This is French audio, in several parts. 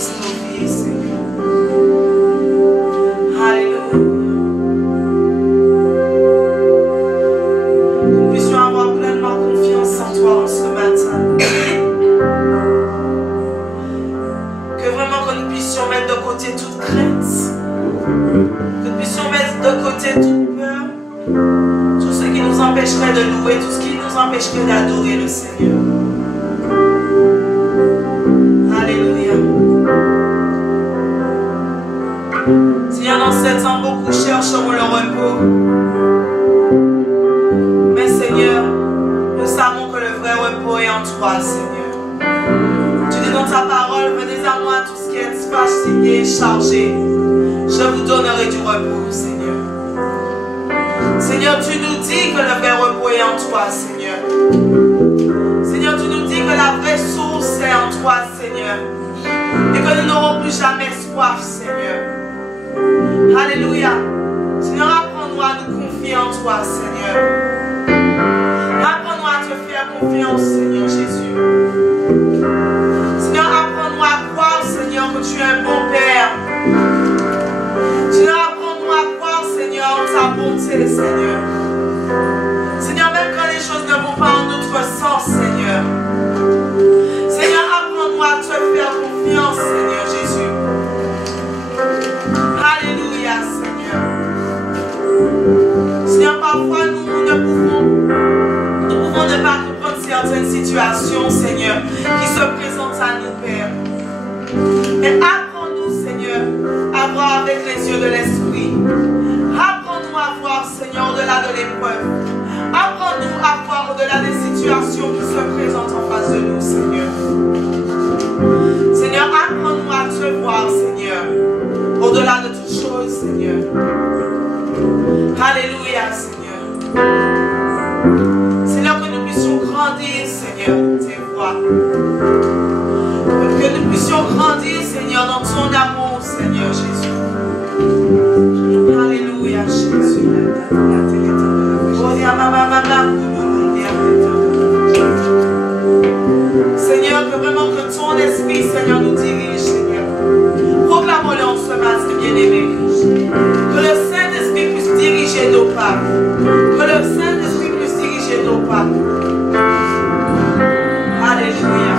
bénisse nos vies, Seigneur. Alléluia. Que nous puissions avoir pleinement confiance en toi en ce matin. Que vraiment que nous puissions mettre de côté toute crainte. Que nous puissions mettre de côté toute peur. Tout ce qui nous empêcherait de louer, tout ce qui nous empêcherait d'adorer le Seigneur. Alléluia. Seigneur, dans 7 ans, beaucoup chercheront le repos. Mais Seigneur, nous savons que le vrai repos est en toi, Seigneur. Tu dis dans ta parole, venez à moi tous qui êtes fatigués et chargés. Je vous donnerai du repos, Seigneur. Seigneur, tu nous dis que le vrai repos est en toi, Seigneur. Seigneur, tu nous dis que la vraie source est en toi, Seigneur. Et que nous n'aurons plus jamais soif, Seigneur. Alléluia. Seigneur, apprends-nous à nous confier en toi, Seigneur. Apprends-nous à te faire confiance, Seigneur Jésus. Seigneur, apprends-nous à croire, Seigneur, que tu es un bon Père. Seigneur, apprends-nous à croire, Seigneur, en ta bonté, Seigneur. Seigneur, même quand les choses ne vont pas en notre sens, Seigneur. Seigneur, apprends-nous à te faire confiance, Seigneur Jésus. Alléluia, Seigneur. Seigneur, parfois nous pouvons ne pas comprendre certaines situations, Seigneur, qui se présentent à nous, Père. Mais apprends-nous, Seigneur, à voir avec les yeux de l'Esprit. Apprends-nous à voir, Seigneur, au-delà de l'épreuve. Apprends-nous à voir au-delà des situations qui se présentent en face de nous, Seigneur. Seigneur, apprends-nous à te voir, Seigneur, au-delà de toutes choses, Seigneur. Alléluia, Seigneur. Seigneur, que nous puissions grandir, Seigneur, dans tes voies. Que nous puissions grandir, Seigneur, dans ton amour, Seigneur Jésus. Alléluia, Jésus. Seigneur, que vraiment que ton esprit, Seigneur, nous dirige, Seigneur. Proclamons-le en ce matin, bien-aimé. Que le Saint-Esprit puisse diriger nos pas. Que le Saint-Esprit puisse diriger nos pas. Alléluia.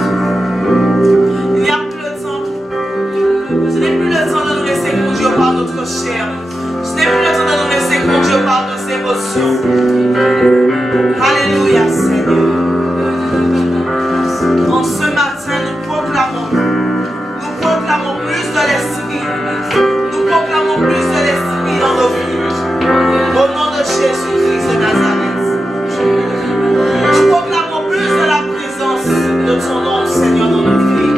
Il n'y a plus le temps. Ce n'est plus le temps de nous laisser conduire par notre chair. Ce n'est plus le temps de nous laisser conduire par nos émotions. Alléluia, Seigneur. En ce matin, nous proclamons plus de l'Esprit. Nous proclamons plus de l'Esprit dans nos vies. Au nom de Jésus-Christ de Nazareth. Nous proclamons plus de la présence de ton nom, Seigneur, dans nos vies.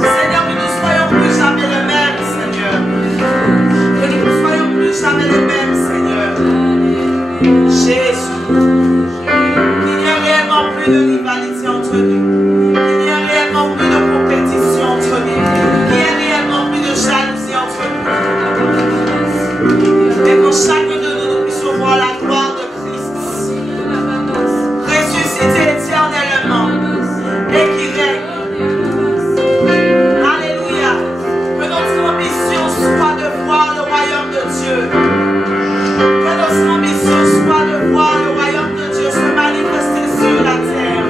Seigneur, que nous ne soyons plus jamais les mêmes, Seigneur. Que nous ne soyons plus jamais les mêmes, Seigneur. Jésus. Qu'il n'y ait réellement plus de rivalité entre nous. Qu'il n'y ait réellement plus de compétition entre nous. Qu'il n'y ait réellement plus de jalousie entre nous. Et que chacun de nous puissions voir la gloire de Christ. Ressuscité éternellement. Et qui règne. Alléluia. Que notre ambition soit de voir le royaume de Dieu. Que notre ambition soit de voir le royaume de Dieu se manifester sur la terre.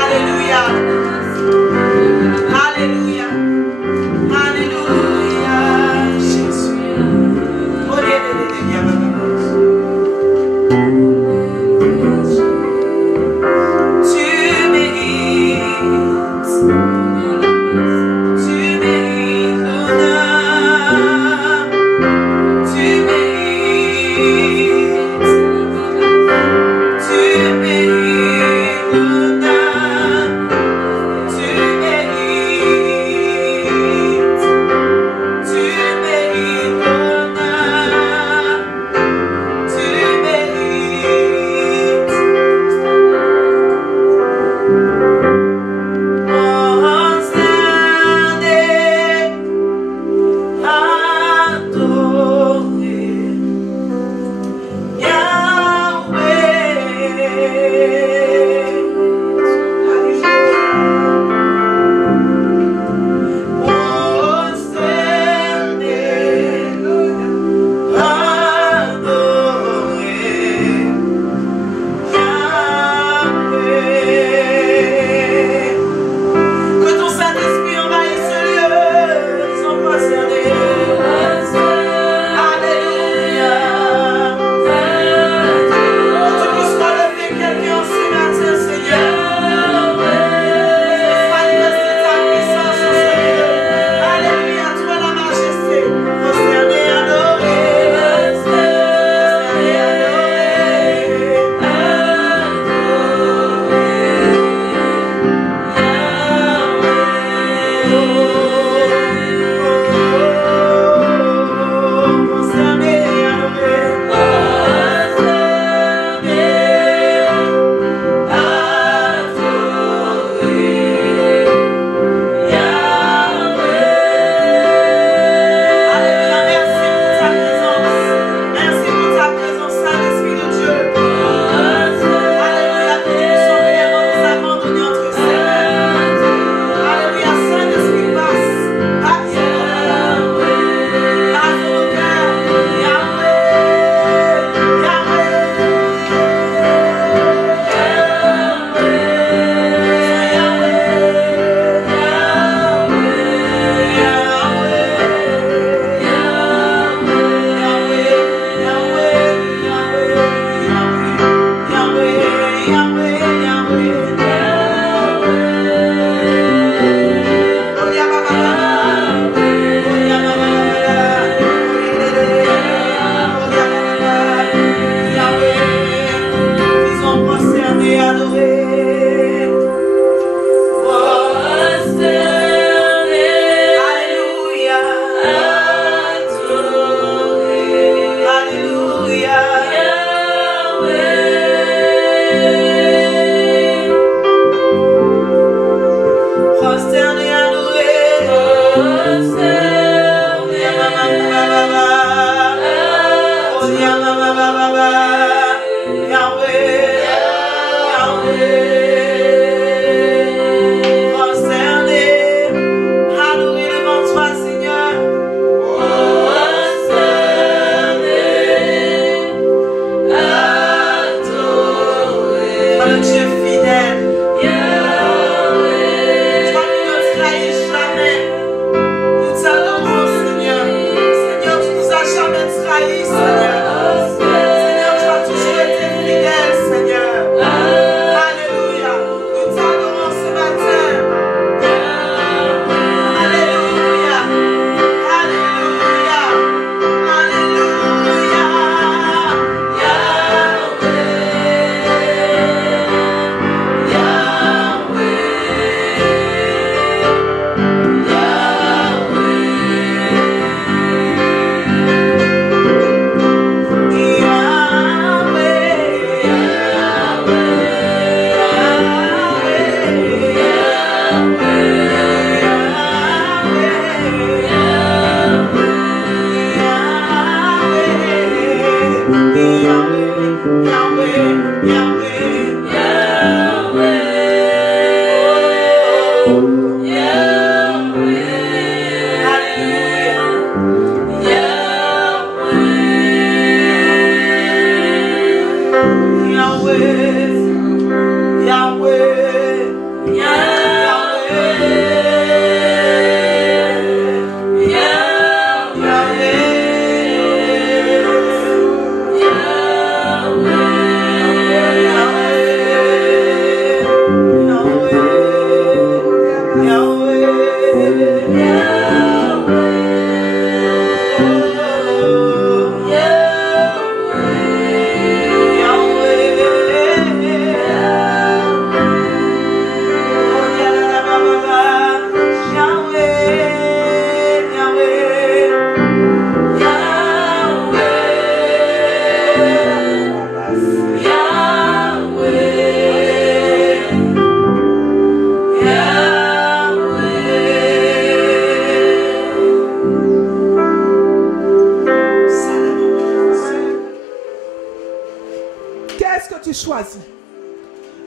Alléluia. Alléluia. Alléluia. Jésus. Alléluia.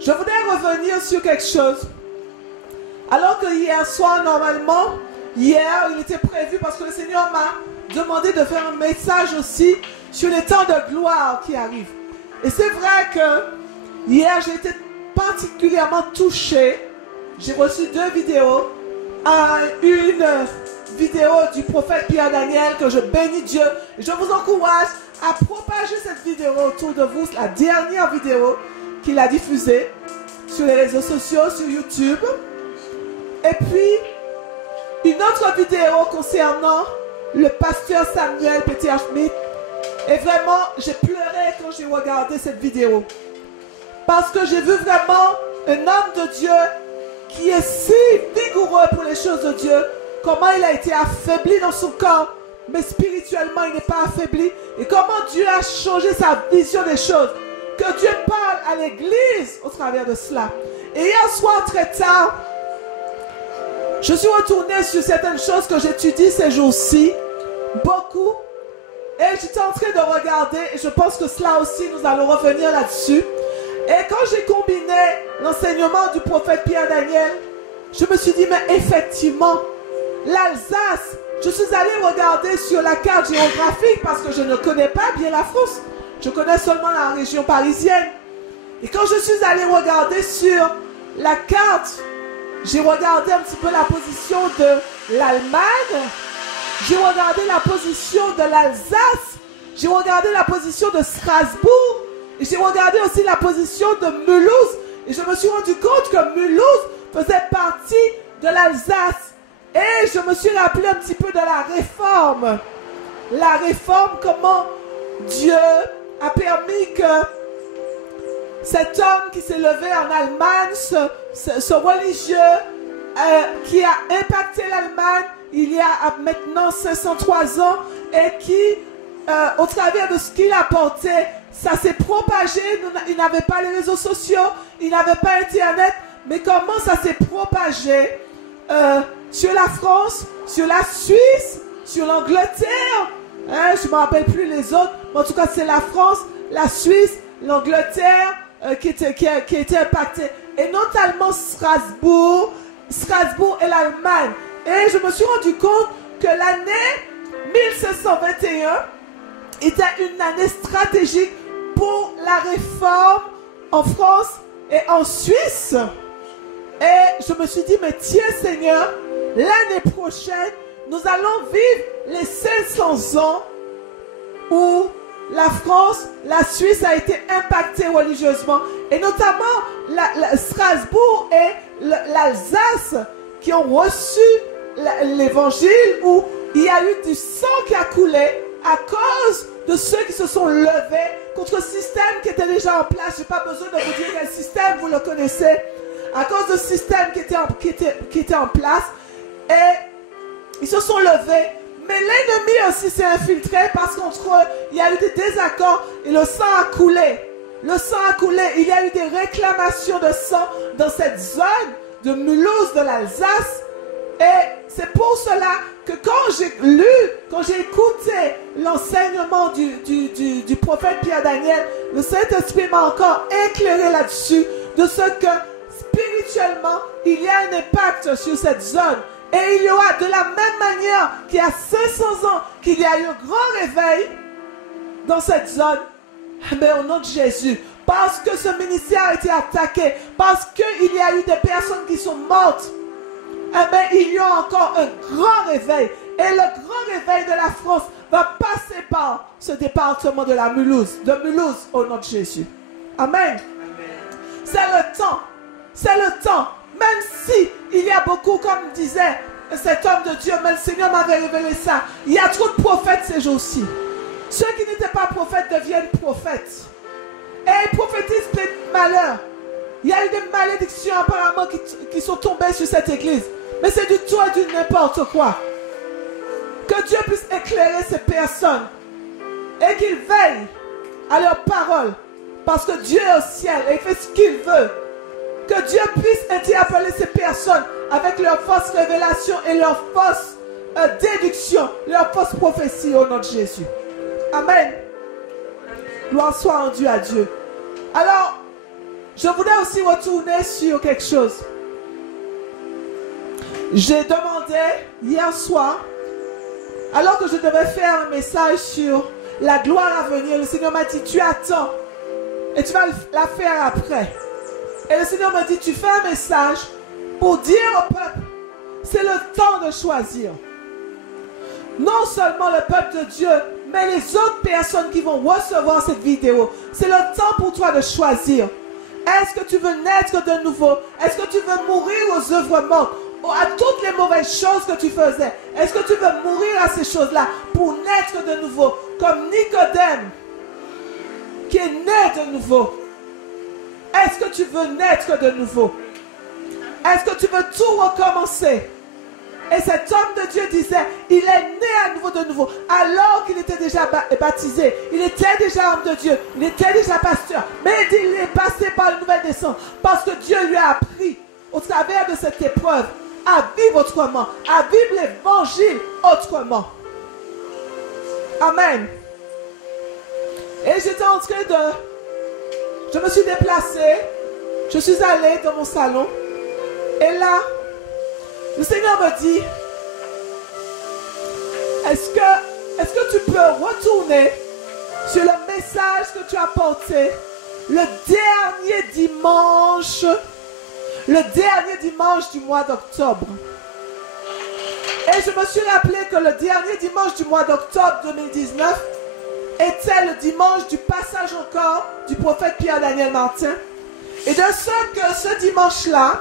Je voudrais revenir sur quelque chose. Alors que hier soir, normalement, hier, il était prévu parce que le Seigneur m'a demandé de faire un message aussi sur les temps de gloire qui arrivent. Et c'est vrai que hier, j'ai été particulièrement touchée. J'ai reçu 2 vidéos. Une vidéo du prophète Pierre Daniel que je bénis Dieu. Et je vous encourage à propager cette vidéo autour de vous, la dernière vidéo qu'il a diffusée sur les réseaux sociaux, sur YouTube. Et puis, une autre vidéo concernant le pasteur Samuel Peter Schmidt. Et vraiment, j'ai pleuré quand j'ai regardé cette vidéo. Parce que j'ai vu vraiment un homme de Dieu qui est si vigoureux pour les choses de Dieu. Comment il a été affaibli dans son corps, mais spirituellement, il n'est pas affaibli. Et comment Dieu a changé sa vision des choses. Que Dieu parle à l'église au travers de cela. Et hier soir, très tard, je suis retournée sur certaines choses que j'étudie ces jours-ci. Beaucoup. Et j'étais en train de regarder, et je pense que cela aussi, nous allons revenir là-dessus. Et quand j'ai combiné l'enseignement du prophète Pierre Daniel, je me suis dit, mais effectivement, l'Alsace, je suis allée regarder sur la carte géographique parce que je ne connais pas bien la France. Je connais seulement la région parisienne. Et quand je suis allée regarder sur la carte, j'ai regardé un petit peu la position de l'Allemagne. J'ai regardé la position de l'Alsace. J'ai regardé la position de Strasbourg. Et j'ai regardé aussi la position de Mulhouse. Et je me suis rendu compte que Mulhouse faisait partie de l'Alsace. Et je me suis rappelé un petit peu de la réforme. La réforme, comment Dieu a permis que cet homme qui s'est levé en Allemagne, ce religieux qui a impacté l'Allemagne il y a maintenant 503 ans et qui, au travers de ce qu'il a porté, ça s'est propagé. Il n'avait pas les réseaux sociaux, il n'avait pas Internet, mais comment ça s'est propagé sur la France, sur la Suisse, sur l'Angleterre, hein, je ne me rappelle plus les autres, mais en tout cas c'est la France, la Suisse, l'Angleterre qui était impactée, et notamment Strasbourg et l'Allemagne. Et je me suis rendu compte que l'année 1721 était une année stratégique pour la réforme en France et en Suisse. Et je me suis dit, mais tiens Seigneur, l'année prochaine, nous allons vivre les 500 ans où la France, la Suisse a été impactée religieusement. Et notamment Strasbourg et l'Alsace qui ont reçu l'évangile, où il y a eu du sang qui a coulé à cause de ceux qui se sont levés contre le système qui était déjà en place. Je n'ai pas besoin de vous dire quel système, vous le connaissez. À cause du système qui était en place. Et ils se sont levés. Mais l'ennemi aussi s'est infiltré parce qu'entre eux, il y a eu des désaccords et le sang a coulé. Le sang a coulé. Il y a eu des réclamations de sang dans cette zone de Mulhouse, de l'Alsace. Et c'est pour cela que quand j'ai écouté l'enseignement du prophète Pierre Daniel, le Saint-Esprit m'a encore éclairé là-dessus, de ce que spirituellement, il y a un impact sur cette zone. Et il y aura de la même manière qu'il y a 500 ans, qu'il y a eu un grand réveil dans cette zone. Mais au nom de Jésus, parce que ce ministère a été attaqué, parce qu'il y a eu des personnes qui sont mortes, eh bien, il y a encore un grand réveil. Et le grand réveil de la France va passer par ce département de la Mulhouse, au nom de Jésus. Amen. C'est le temps. C'est le temps. Même si il y a beaucoup, comme disait cet homme de Dieu, mais le Seigneur m'avait révélé ça. Il y a trop de prophètes ces jours-ci. Ceux qui n'étaient pas prophètes deviennent prophètes. Et ils prophétisent plein de malheurs. Il y a eu des malédictions apparemment qui sont tombées sur cette église. Mais c'est du tout et du n'importe quoi. Que Dieu puisse éclairer ces personnes. Et qu'il veille à leurs paroles. Parce que Dieu est au ciel et il fait ce qu'il veut. Que Dieu puisse interpeller ces personnes avec leur fausse révélation et leur fausse déduction, leur fausse prophétie au nom de Jésus. Amen. Gloire soit rendue à Dieu. Alors, je voudrais aussi retourner sur quelque chose. J'ai demandé hier soir, alors que je devais faire un message sur la gloire à venir, le Seigneur m'a dit, tu attends et tu vas la faire après. Et le Seigneur m'a dit, tu fais un message pour dire au peuple, c'est le temps de choisir. Non seulement le peuple de Dieu, mais les autres personnes qui vont recevoir cette vidéo. C'est le temps pour toi de choisir. Est-ce que tu veux naître de nouveau? Est-ce que tu veux mourir aux œuvres mortes? À toutes les mauvaises choses que tu faisais? Est-ce que tu veux mourir à ces choses-là pour naître de nouveau? Comme Nicodème, qui est né de nouveau. Est-ce que tu veux naître de nouveau? Est-ce que tu veux tout recommencer? Et cet homme de Dieu disait, il est né à nouveau de nouveau, alors qu'il était déjà baptisé. Il était déjà homme de Dieu, il était déjà pasteur. Mais il est passé par une nouvelle descente, parce que Dieu lui a appris, au travers de cette épreuve, à vivre autrement, à vivre l'évangile autrement. Amen. Et j'étais en train de... Je me suis déplacée, je suis allée dans mon salon, et là, le Seigneur me dit, est-ce que tu peux retourner sur le message que tu as porté le dernier dimanche du mois d'octobre? Et je me suis rappelé que le dernier dimanche du mois d'octobre 2019 était le dimanche du passage encore du prophète Pierre-Daniel Martin. Et de ce dimanche-là,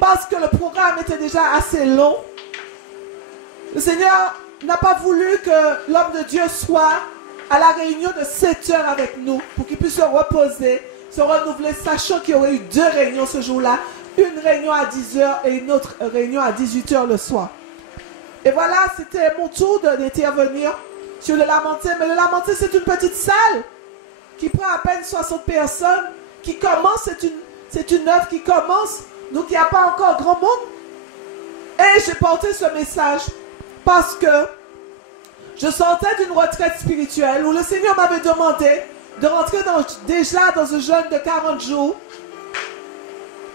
parce que le programme était déjà assez long, le Seigneur n'a pas voulu que l'homme de Dieu soit à la réunion de 7 heures avec nous pour qu'il puisse se reposer, se renouveler, sachant qu'il y aurait eu 2 réunions ce jour-là, une réunion à 10 heures et une autre réunion à 18 heures le soir. Et voilà, c'était mon tour d'intervenir sur le Lamentin. Mais le Lamentin, c'est une petite salle qui prend à peine 60 personnes, qui commence, c'est une œuvre qui commence, donc il n'y a pas encore grand monde. Et j'ai porté ce message parce que je sortais d'une retraite spirituelle où le Seigneur m'avait demandé de rentrer déjà dans un jeûne de 40 jours.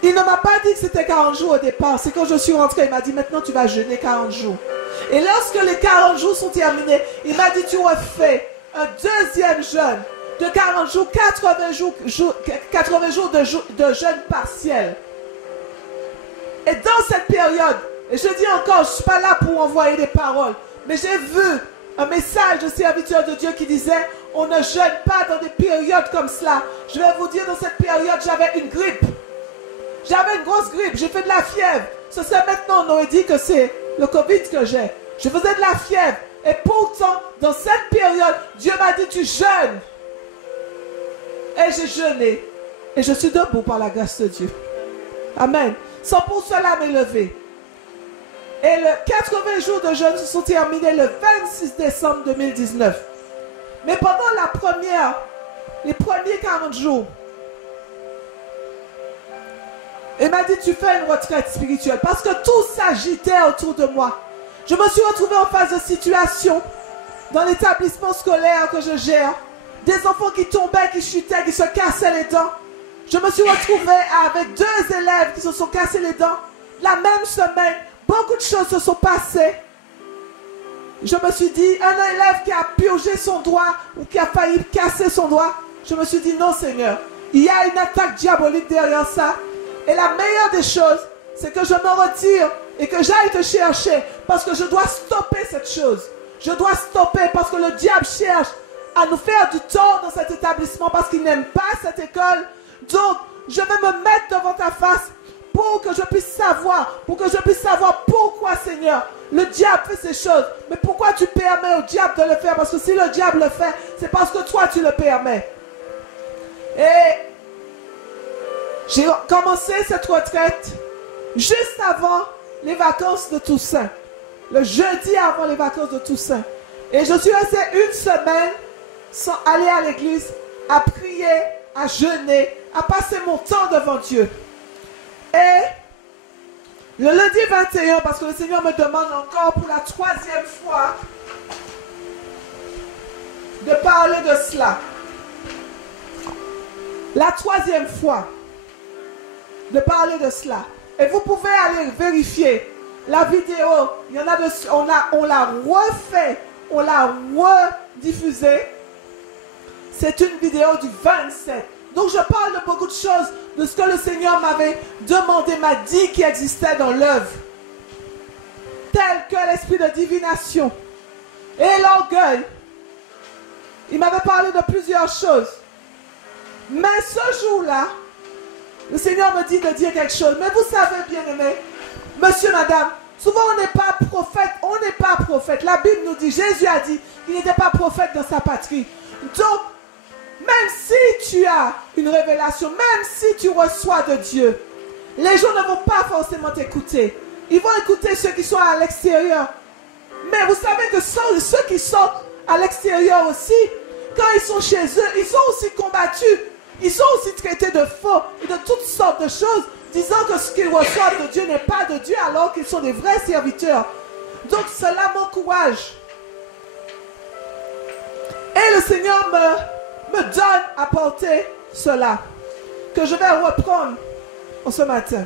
Il ne m'a pas dit que c'était 40 jours au départ. C'est quand je suis rentrée, il m'a dit maintenant tu vas jeûner 40 jours. Et lorsque les 40 jours sont terminés, il m'a dit tu refais un deuxième jeûne de 40 jours, 80 jours de jeûne partiel. Et dans cette période, et je dis encore, je ne suis pas là pour envoyer des paroles, mais j'ai vu un message de serviteur de Dieu qui disait, on ne jeûne pas dans des périodes comme cela. Je vais vous dire, dans cette période, j'avais une grippe. J'avais une grosse grippe, j'ai fait de la fièvre. Ce serait maintenant, on aurait dit que c'est le Covid que j'ai. Je faisais de la fièvre. Et pourtant, dans cette période, Dieu m'a dit, tu jeûnes. Et j'ai jeûné. Et je suis debout par la grâce de Dieu. Amen. Sans pour cela m'élever. Et les 80 jours de jeûne se sont terminés le 26 décembre 2019. Mais pendant les premiers 40 jours, il m'a dit, tu fais une retraite spirituelle. Parce que tout s'agitait autour de moi. Je me suis retrouvée en phase de situation dans l'établissement scolaire que je gère. Des enfants qui tombaient, qui chutaient, qui se cassaient les dents. Je me suis retrouvée avec 2 élèves qui se sont cassés les dents. La même semaine, beaucoup de choses se sont passées. Je me suis dit, un élève qui a purgé son doigt ou qui a failli casser son doigt, je me suis dit, non Seigneur, Il y a une attaque diabolique derrière ça. Et la meilleure des choses, c'est que je me retire et que j'aille te chercher parce que je dois stopper cette chose. Je dois stopper parce que le diable cherche à nous faire du tort dans cet établissement parce qu'il n'aime pas cette école. Donc, je vais me mettre devant ta face pour que je puisse savoir, pourquoi, Seigneur, le diable fait ces choses. Mais pourquoi tu permets au diable de le faire? Parce que si le diable le fait, c'est parce que toi, tu le permets. Et j'ai commencé cette retraite juste avant les vacances de Toussaint. Le jeudi avant les vacances de Toussaint. Et je suis restée une semaine sans aller à l'église, à prier, à jeûner, à passer mon temps devant Dieu. Et le lundi 21, parce que le Seigneur me demande encore pour la 3e fois de parler de cela. La 3e fois de parler de cela. Et vous pouvez aller vérifier la vidéo. Il y en a on l'a refait, on l'a rediffusée. C'est une vidéo du 27. Donc je parle de beaucoup de choses, de ce que le Seigneur m'avait demandé, m'a dit qui existait dans l'œuvre. Tel que l'esprit de divination et l'orgueil. Il m'avait parlé de plusieurs choses. Mais ce jour-là, le Seigneur me dit de dire quelque chose. Mais vous savez, bien-aimés, monsieur, madame, souvent on n'est pas prophète, La Bible nous dit, Jésus a dit qu'il n'était pas prophète dans sa patrie. Donc, même si tu as une révélation, même si tu reçois de Dieu, les gens ne vont pas forcément t'écouter. Ils vont écouter ceux qui sont à l'extérieur. Mais vous savez que ceux qui sont à l'extérieur aussi, quand ils sont chez eux, ils sont aussi combattus. Ils sont aussi traités de faux et de toutes sortes de choses, disant que ce qu'ils reçoivent de Dieu n'est pas de Dieu alors qu'ils sont des vrais serviteurs. Donc cela m'encourage. Et le Seigneur me donne à porter cela, que je vais reprendre en ce matin.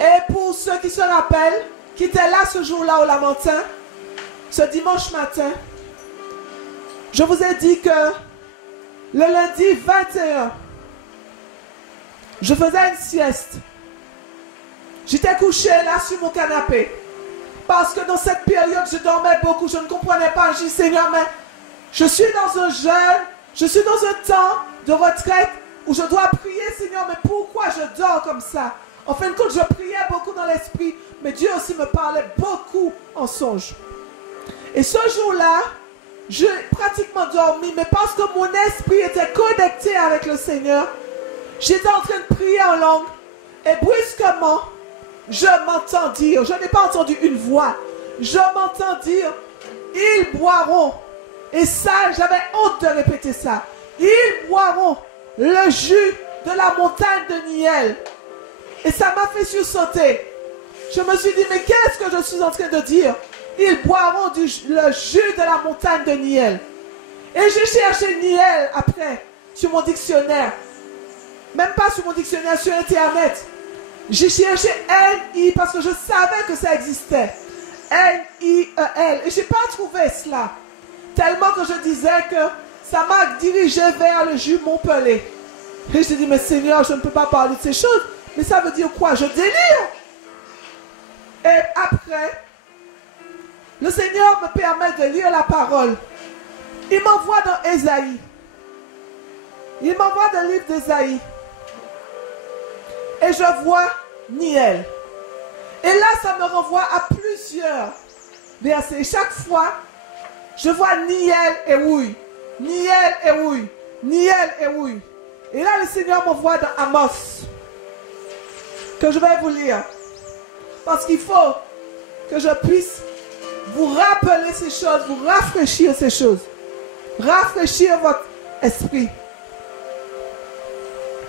Et pour ceux qui se rappellent, qui étaient là ce jour-là au Lamentin, ce dimanche matin, je vous ai dit que le lundi 21, je faisais une sieste. J'étais couché là sur mon canapé. Parce que dans cette période, je dormais beaucoup. Je ne comprenais pas. Je dis, Seigneur, mais je suis dans un jeûne. Je suis dans un temps de retraite où je dois prier, Seigneur. Mais pourquoi je dors comme ça? En fin de compte, je priais beaucoup dans l'esprit. Mais Dieu aussi me parlait beaucoup en songe. Et ce jour-là, j'ai pratiquement dormi, mais parce que mon esprit était connecté avec le Seigneur, j'étais en train de prier en langue, et brusquement, je m'entends dire, je n'ai pas entendu une voix, je m'entends dire, ils boiront, et ça, j'avais honte de répéter ça, ils boiront le jus de la montagne de Niel, et ça m'a fait sursauter. Je me suis dit, mais qu'est-ce que je suis en train de dire? Ils boiront le jus de la montagne de Niel. Et j'ai cherché Niel après sur mon dictionnaire. Même pas sur mon dictionnaire, sur Internet. J'ai cherché N-I parce que je savais que ça existait. N-I-E-L. Et je n'ai pas trouvé cela. Tellement que je disais que ça m'a dirigé vers le jus Montpellier. Et j'ai dit, mais Seigneur, je ne peux pas parler de ces choses. Mais ça veut dire quoi? Je délire. Et après, le Seigneur me permet de lire la parole. Il m'envoie dans Ésaïe. Il m'envoie dans le livre d'Ésaïe. Et je vois Niel. Et là, ça me renvoie à plusieurs versets. Et chaque fois, je vois Niel et oui. Niel et oui. Niel et oui. Et là, le Seigneur m'envoie dans Amos. Que je vais vous lire. Parce qu'il faut que je puisse vous rappeler ces choses, vous rafraîchir ces choses. Rafraîchir votre esprit.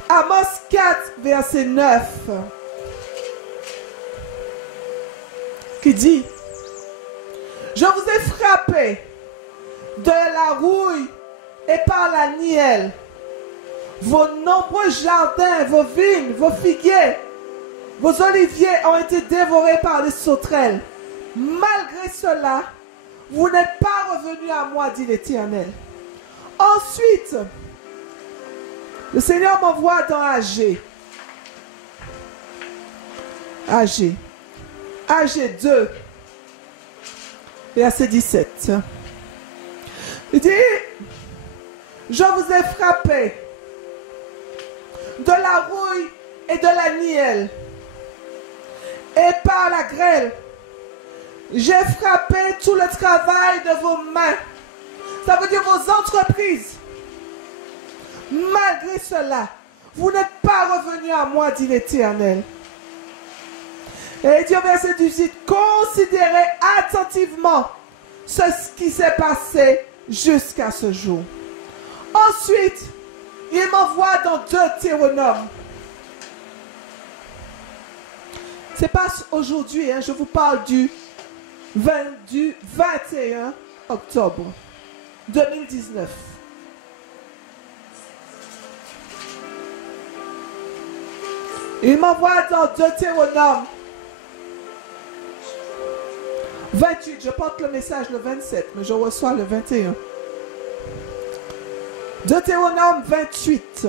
Amos 4, verset 9. Qui dit, je vous ai frappé de la rouille et par la nielle. Vos nombreux jardins, vos vignes, vos figuiers, vos oliviers ont été dévorés par les sauterelles. Malgré cela, vous n'êtes pas revenus à moi, dit l'Éternel. Ensuite, Le Seigneur m'envoie dans Agé. Agé 2, verset 17. Il dit, je vous ai frappé de la rouille et de la nielle, et par la grêle, j'ai frappé tout le travail de vos mains. Ça veut dire vos entreprises. Malgré cela, vous n'êtes pas revenus à moi, dit l'Éternel. Et il dit au verset 18, considérez attentivement ce qui s'est passé jusqu'à ce jour. Ensuite, il m'envoie dans Deutéronome. C'est pas aujourd'hui, hein, je vous parle du 21 octobre 2019. Il m'envoie dans Deutéronome 28. Je porte le message le 27, mais je reçois le 21. Deutéronome 28.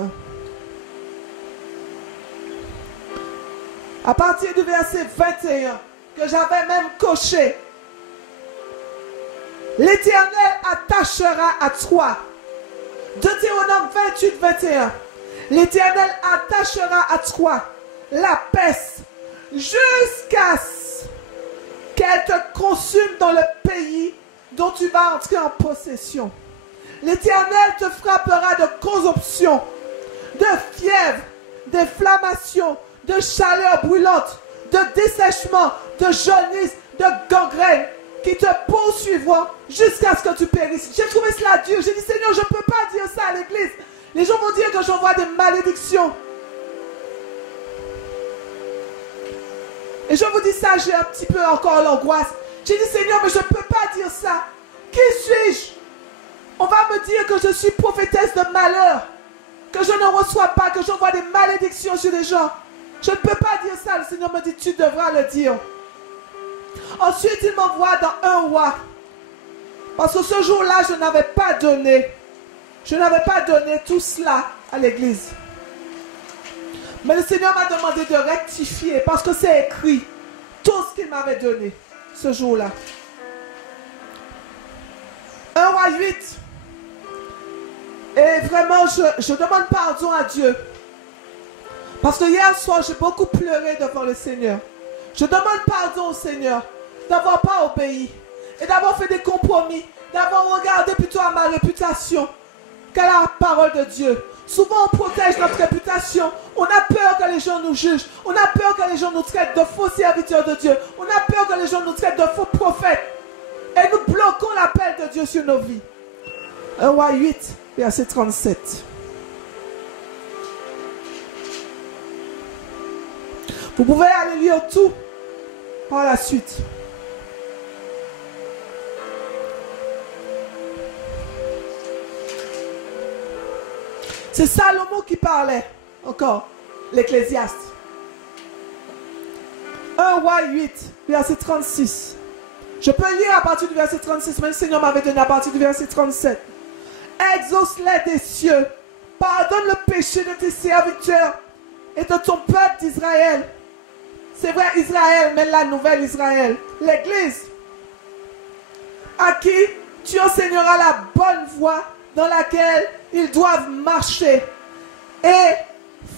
À partir du verset 21, que j'avais même coché. L'Éternel attachera à toi. Deutéronome 28, 21. L'Éternel attachera à toi la peste jusqu'à ce qu'elle te consume dans le pays dont tu vas entrer en possession. L'Éternel te frappera de consomption, de fièvre, d'inflammation, de chaleur brûlante, de dessèchement, de jaunisse, de gangrène, qui te poursuivront jusqu'à ce que tu périsses. J'ai trouvé cela dur. J'ai dit, Seigneur, je ne peux pas dire ça à l'église. Les gens vont dire que j'envoie des malédictions. Et je vous dis ça, j'ai un petit peu encore l'angoisse. J'ai dit, Seigneur, mais je ne peux pas dire ça. Qui suis-je? On va me dire que je suis prophétesse de malheur, que je ne reçois pas, que j'envoie des malédictions sur les gens. Je ne peux pas dire ça. Le Seigneur me dit, tu devras le dire. Ensuite, il m'envoie dans 1 roi. Parce que ce jour-là, je n'avais pas donné. Je n'avais pas donné tout cela à l'église. Mais le Seigneur m'a demandé de rectifier parce que c'est écrit tout ce qu'il m'avait donné ce jour-là. 1 roi 8. Et vraiment, je demande pardon à Dieu. Parce que hier soir, j'ai beaucoup pleuré devant le Seigneur. Je demande pardon au Seigneur d'avoir pas obéi et d'avoir fait des compromis, d'avoir regardé plutôt à ma réputation qu'à la parole de Dieu. Souvent, on protège notre réputation. On a peur que les gens nous jugent. On a peur que les gens nous traitent de faux serviteurs de Dieu. On a peur que les gens nous traitent de faux prophètes. Et nous bloquons l'appel de Dieu sur nos vies. 1 roi 8, verset 37. Vous pouvez aller lire tout par la suite. C'est Salomon qui parlait encore, l'Ecclésiaste. 1 roi 8, verset 36. Je peux lire à partir du verset 36, mais le Seigneur m'avait donné à partir du verset 37. Exauce-les des cieux, pardonne le péché de tes serviteurs et de ton peuple d'Israël. C'est vrai Israël, mais la nouvelle Israël, l'Église, à qui tu enseigneras la bonne voie dans laquelle ils doivent marcher et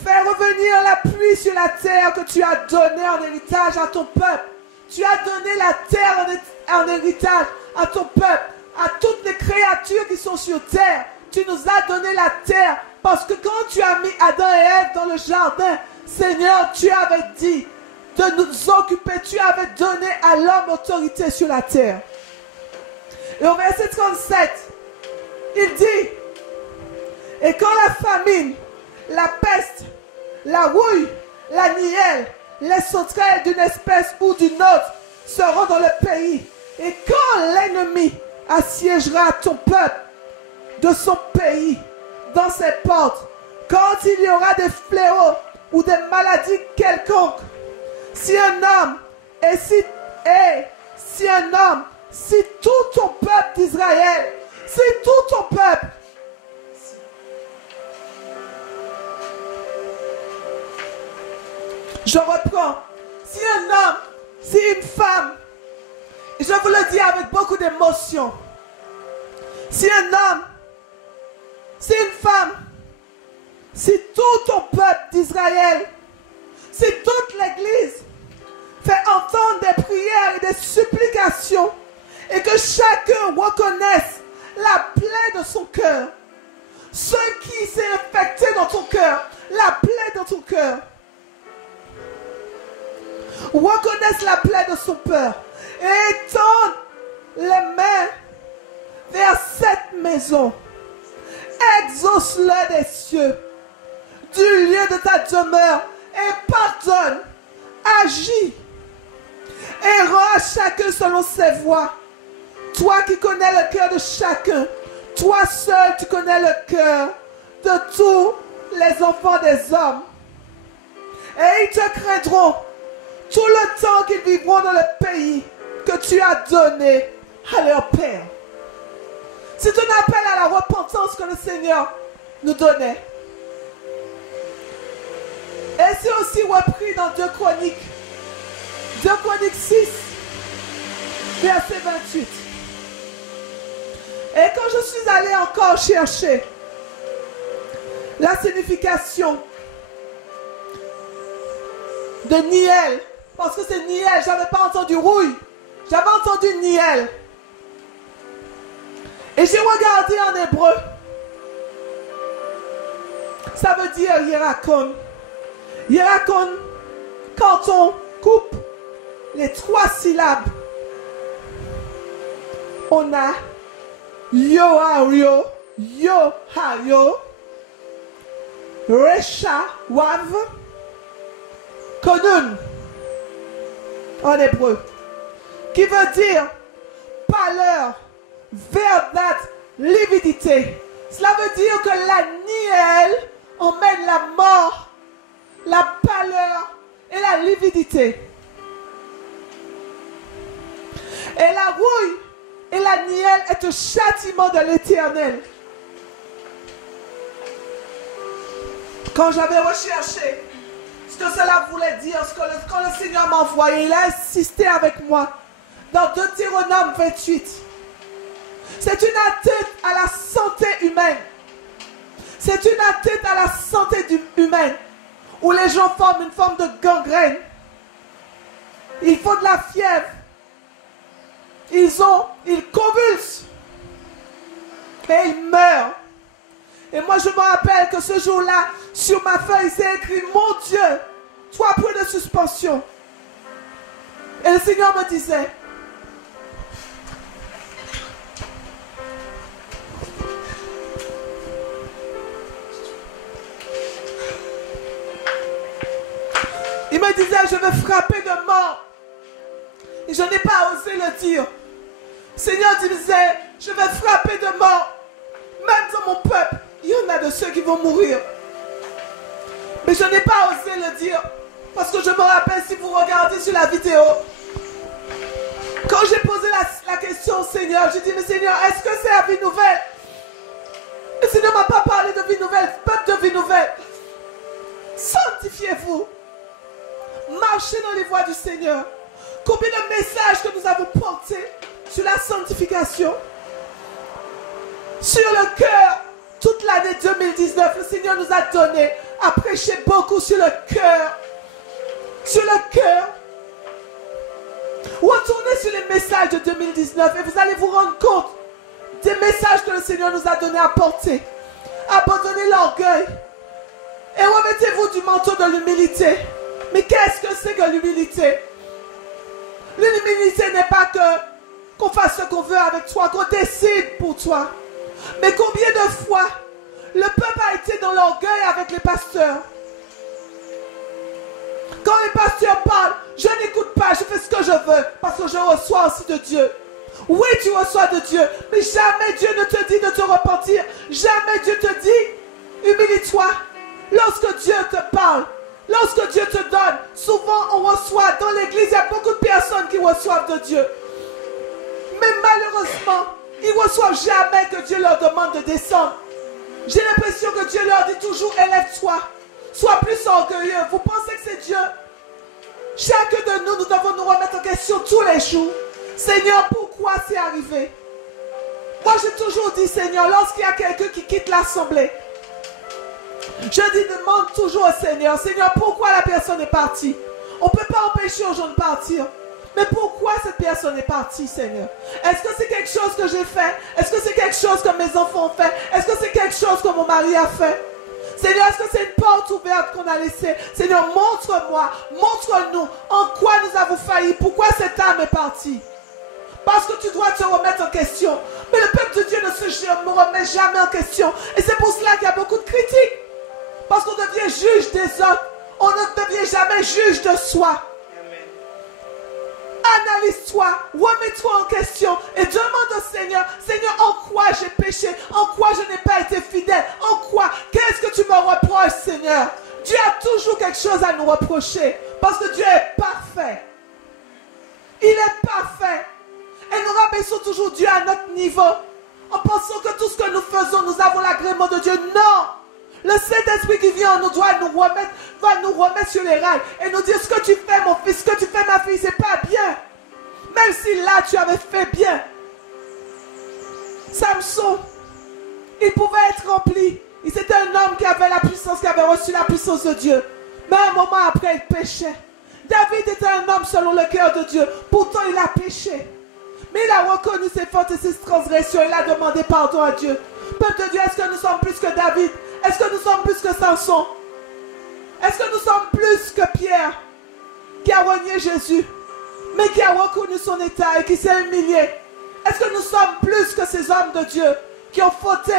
faire revenir la pluie sur la terre que tu as donnée en héritage à ton peuple. Tu as donné la terre en héritage à ton peuple, à toutes les créatures qui sont sur terre. Tu nous as donné la terre parce que quand tu as mis Adam et Ève dans le jardin, Seigneur, tu avais dit de nous occuper, tu avais donné à l'homme autorité sur la terre. Et au verset 37, il dit, et quand la famine, la peste, la rouille, la nielle, les sauterelles d'une espèce ou d'une autre seront dans le pays, et quand l'ennemi assiégera ton peuple de son pays, dans ses portes, quand il y aura des fléaux ou des maladies quelconques, si tout ton peuple d'Israël, si tout ton peuple Je reprends. Si un homme, si une femme, et je vous le dis avec beaucoup d'émotion, si un homme, si une femme, si tout ton peuple d'Israël, si toute l'Église fait entendre des prières et des supplications et que chacun reconnaisse la plaie de son cœur, ce qui s'est infecté dans ton cœur, la plaie dans ton cœur, reconnaisse la plaie de son cœur et étende les mains vers cette maison. Exauce-le des cieux, du lieu de ta demeure, et pardonne, agis, et rends à chacun selon ses voies. Toi qui connais le cœur de chacun, toi seul tu connais le cœur de tous les enfants des hommes. Et ils te craindront tout le temps qu'ils vivront dans le pays que tu as donné à leur père. C'est un appel à la repentance que le Seigneur nous donnait. Et c'est aussi repris dans 2 Chroniques. 2 Chroniques 6, verset 28. Et quand je suis allé encore chercher la signification de Niel, parce que c'est Niel, je n'avais pas entendu rouille, j'avais entendu Niel. Et j'ai regardé en hébreu. Ça veut dire Hiérakon. Hiérakon, quand on coupe les 3 syllabes, on a Yo-ha-yo, Yo-ha-yo, Resha-wav, Konun, en hébreu, qui veut dire pâleur, verdâtre, lividité. Cela veut dire que la nielle emmène la mort, la pâleur et la lividité. Et la rouille et la nielle est un châtiment de l'Éternel. Quand j'avais recherché ce que cela voulait dire, quand le Seigneur m'a envoyé, il a insisté avec moi dans Deutéronome 28. C'est une atteinte à la santé humaine. C'est une atteinte à la santé humaine où les gens forment une forme de gangrène. Ils font de la fièvre. Ils convulsent. Et ils meurent. Et moi je me rappelle que ce jour-là, sur ma feuille, c'est écrit, mon Dieu, 3 points de suspension. Et le Seigneur me disait, il me disait, je vais frapper de mort. Et je n'ai pas osé le dire. Le Seigneur disait, je vais frapper de mort. Même dans mon peuple, il y en a de ceux qui vont mourir. Mais je n'ai pas osé le dire. Parce que je me rappelle, si vous regardez sur la vidéo, quand j'ai posé la question au Seigneur, j'ai dit, mais Seigneur, est-ce que c'est la vie nouvelle? Le Seigneur ne m'a pas parlé de vie nouvelle, peuple de vie nouvelle. Sanctifiez-vous. Marchez dans les voies du Seigneur. Combien de messages que nous avons portés sur la sanctification, sur le cœur, toute l'année 2019, le Seigneur nous a donné à prêcher beaucoup sur le cœur. Sur le cœur. Retournez sur les messages de 2019 et vous allez vous rendre compte des messages que le Seigneur nous a donnés à porter. Abandonnez l'orgueil et revêtez-vous du manteau de l'humilité. Mais qu'est-ce que c'est que l'humilité? L'humilité n'est pas qu'on fasse ce qu'on veut avec toi, qu'on décide pour toi. Mais combien de fois le peuple a été dans l'orgueil avec les pasteurs? Quand les pasteurs parlent, je n'écoute pas, je fais ce que je veux parce que je reçois aussi de Dieu. Oui, tu reçois de Dieu, mais jamais Dieu ne te dit de te repentir. Jamais Dieu te dit, humilie-toi. Lorsque Dieu te parle, lorsque Dieu te donne, souvent on reçoit. Dans l'église, il y a beaucoup de personnes qui reçoivent de Dieu. Mais malheureusement, ils ne reçoivent jamais que Dieu leur demande de descendre. J'ai l'impression que Dieu leur dit toujours, élève-toi. Sois plus orgueilleux. Vous pensez que c'est Dieu Chacun de nous, nous devons nous remettre en question tous les jours. Seigneur, pourquoi c'est arrivé? Moi, j'ai toujours dit, Seigneur, lorsqu'il y a quelqu'un qui quitte l'assemblée, demande toujours au Seigneur, Seigneur, pourquoi la personne est partie? On ne peut pas empêcher aux gens de partir. Mais pourquoi cette personne est partie, Seigneur? Est-ce que c'est quelque chose que j'ai fait? Est-ce que c'est quelque chose que mes enfants ont fait? Est-ce que c'est quelque chose que mon mari a fait? Seigneur, est-ce que c'est une porte ouverte qu'on a laissée? Seigneur, montre-moi, montre-nous en quoi nous avons failli. Pourquoi cette âme est partie? Parce que tu dois te remettre en question. Mais le peuple de Dieu ne se remet jamais en question. Et c'est pour cela qu'il y a beaucoup de critiques. Parce qu'on devient juge des autres. On ne devient jamais juge de soi. Analyse-toi, remets-toi en question et demande au Seigneur, Seigneur, en quoi j'ai péché? En quoi je n'ai pas été fidèle? En quoi? Qu'est-ce que tu me reproches, Seigneur? Dieu a toujours quelque chose à nous reprocher parce que Dieu est parfait. Il est parfait. Et nous rabaissons toujours Dieu à notre niveau en pensant que tout ce que nous faisons, nous avons l'agrément de Dieu. Non! Le Saint-Esprit qui vient en nous doit nous remettre, va nous remettre sur les rails et nous dire ce que tu fais, mon fils, ce que tu fais, ma fille, c'est pas bien. Même si là, tu avais fait bien. Samson, il pouvait être rempli. C'était un homme qui avait la puissance, qui avait reçu la puissance de Dieu. Mais un moment après, il péchait. David était un homme selon le cœur de Dieu. Pourtant, il a péché. Mais il a reconnu ses fautes et ses transgressions. Il a demandé pardon à Dieu. Peuple de Dieu, est-ce que nous sommes plus que David? Est-ce que nous sommes plus que Samson? Est-ce que nous sommes plus que Pierre qui a renié Jésus, mais qui a reconnu son état et qui s'est humilié? Est-ce que nous sommes plus que ces hommes de Dieu qui ont fauté,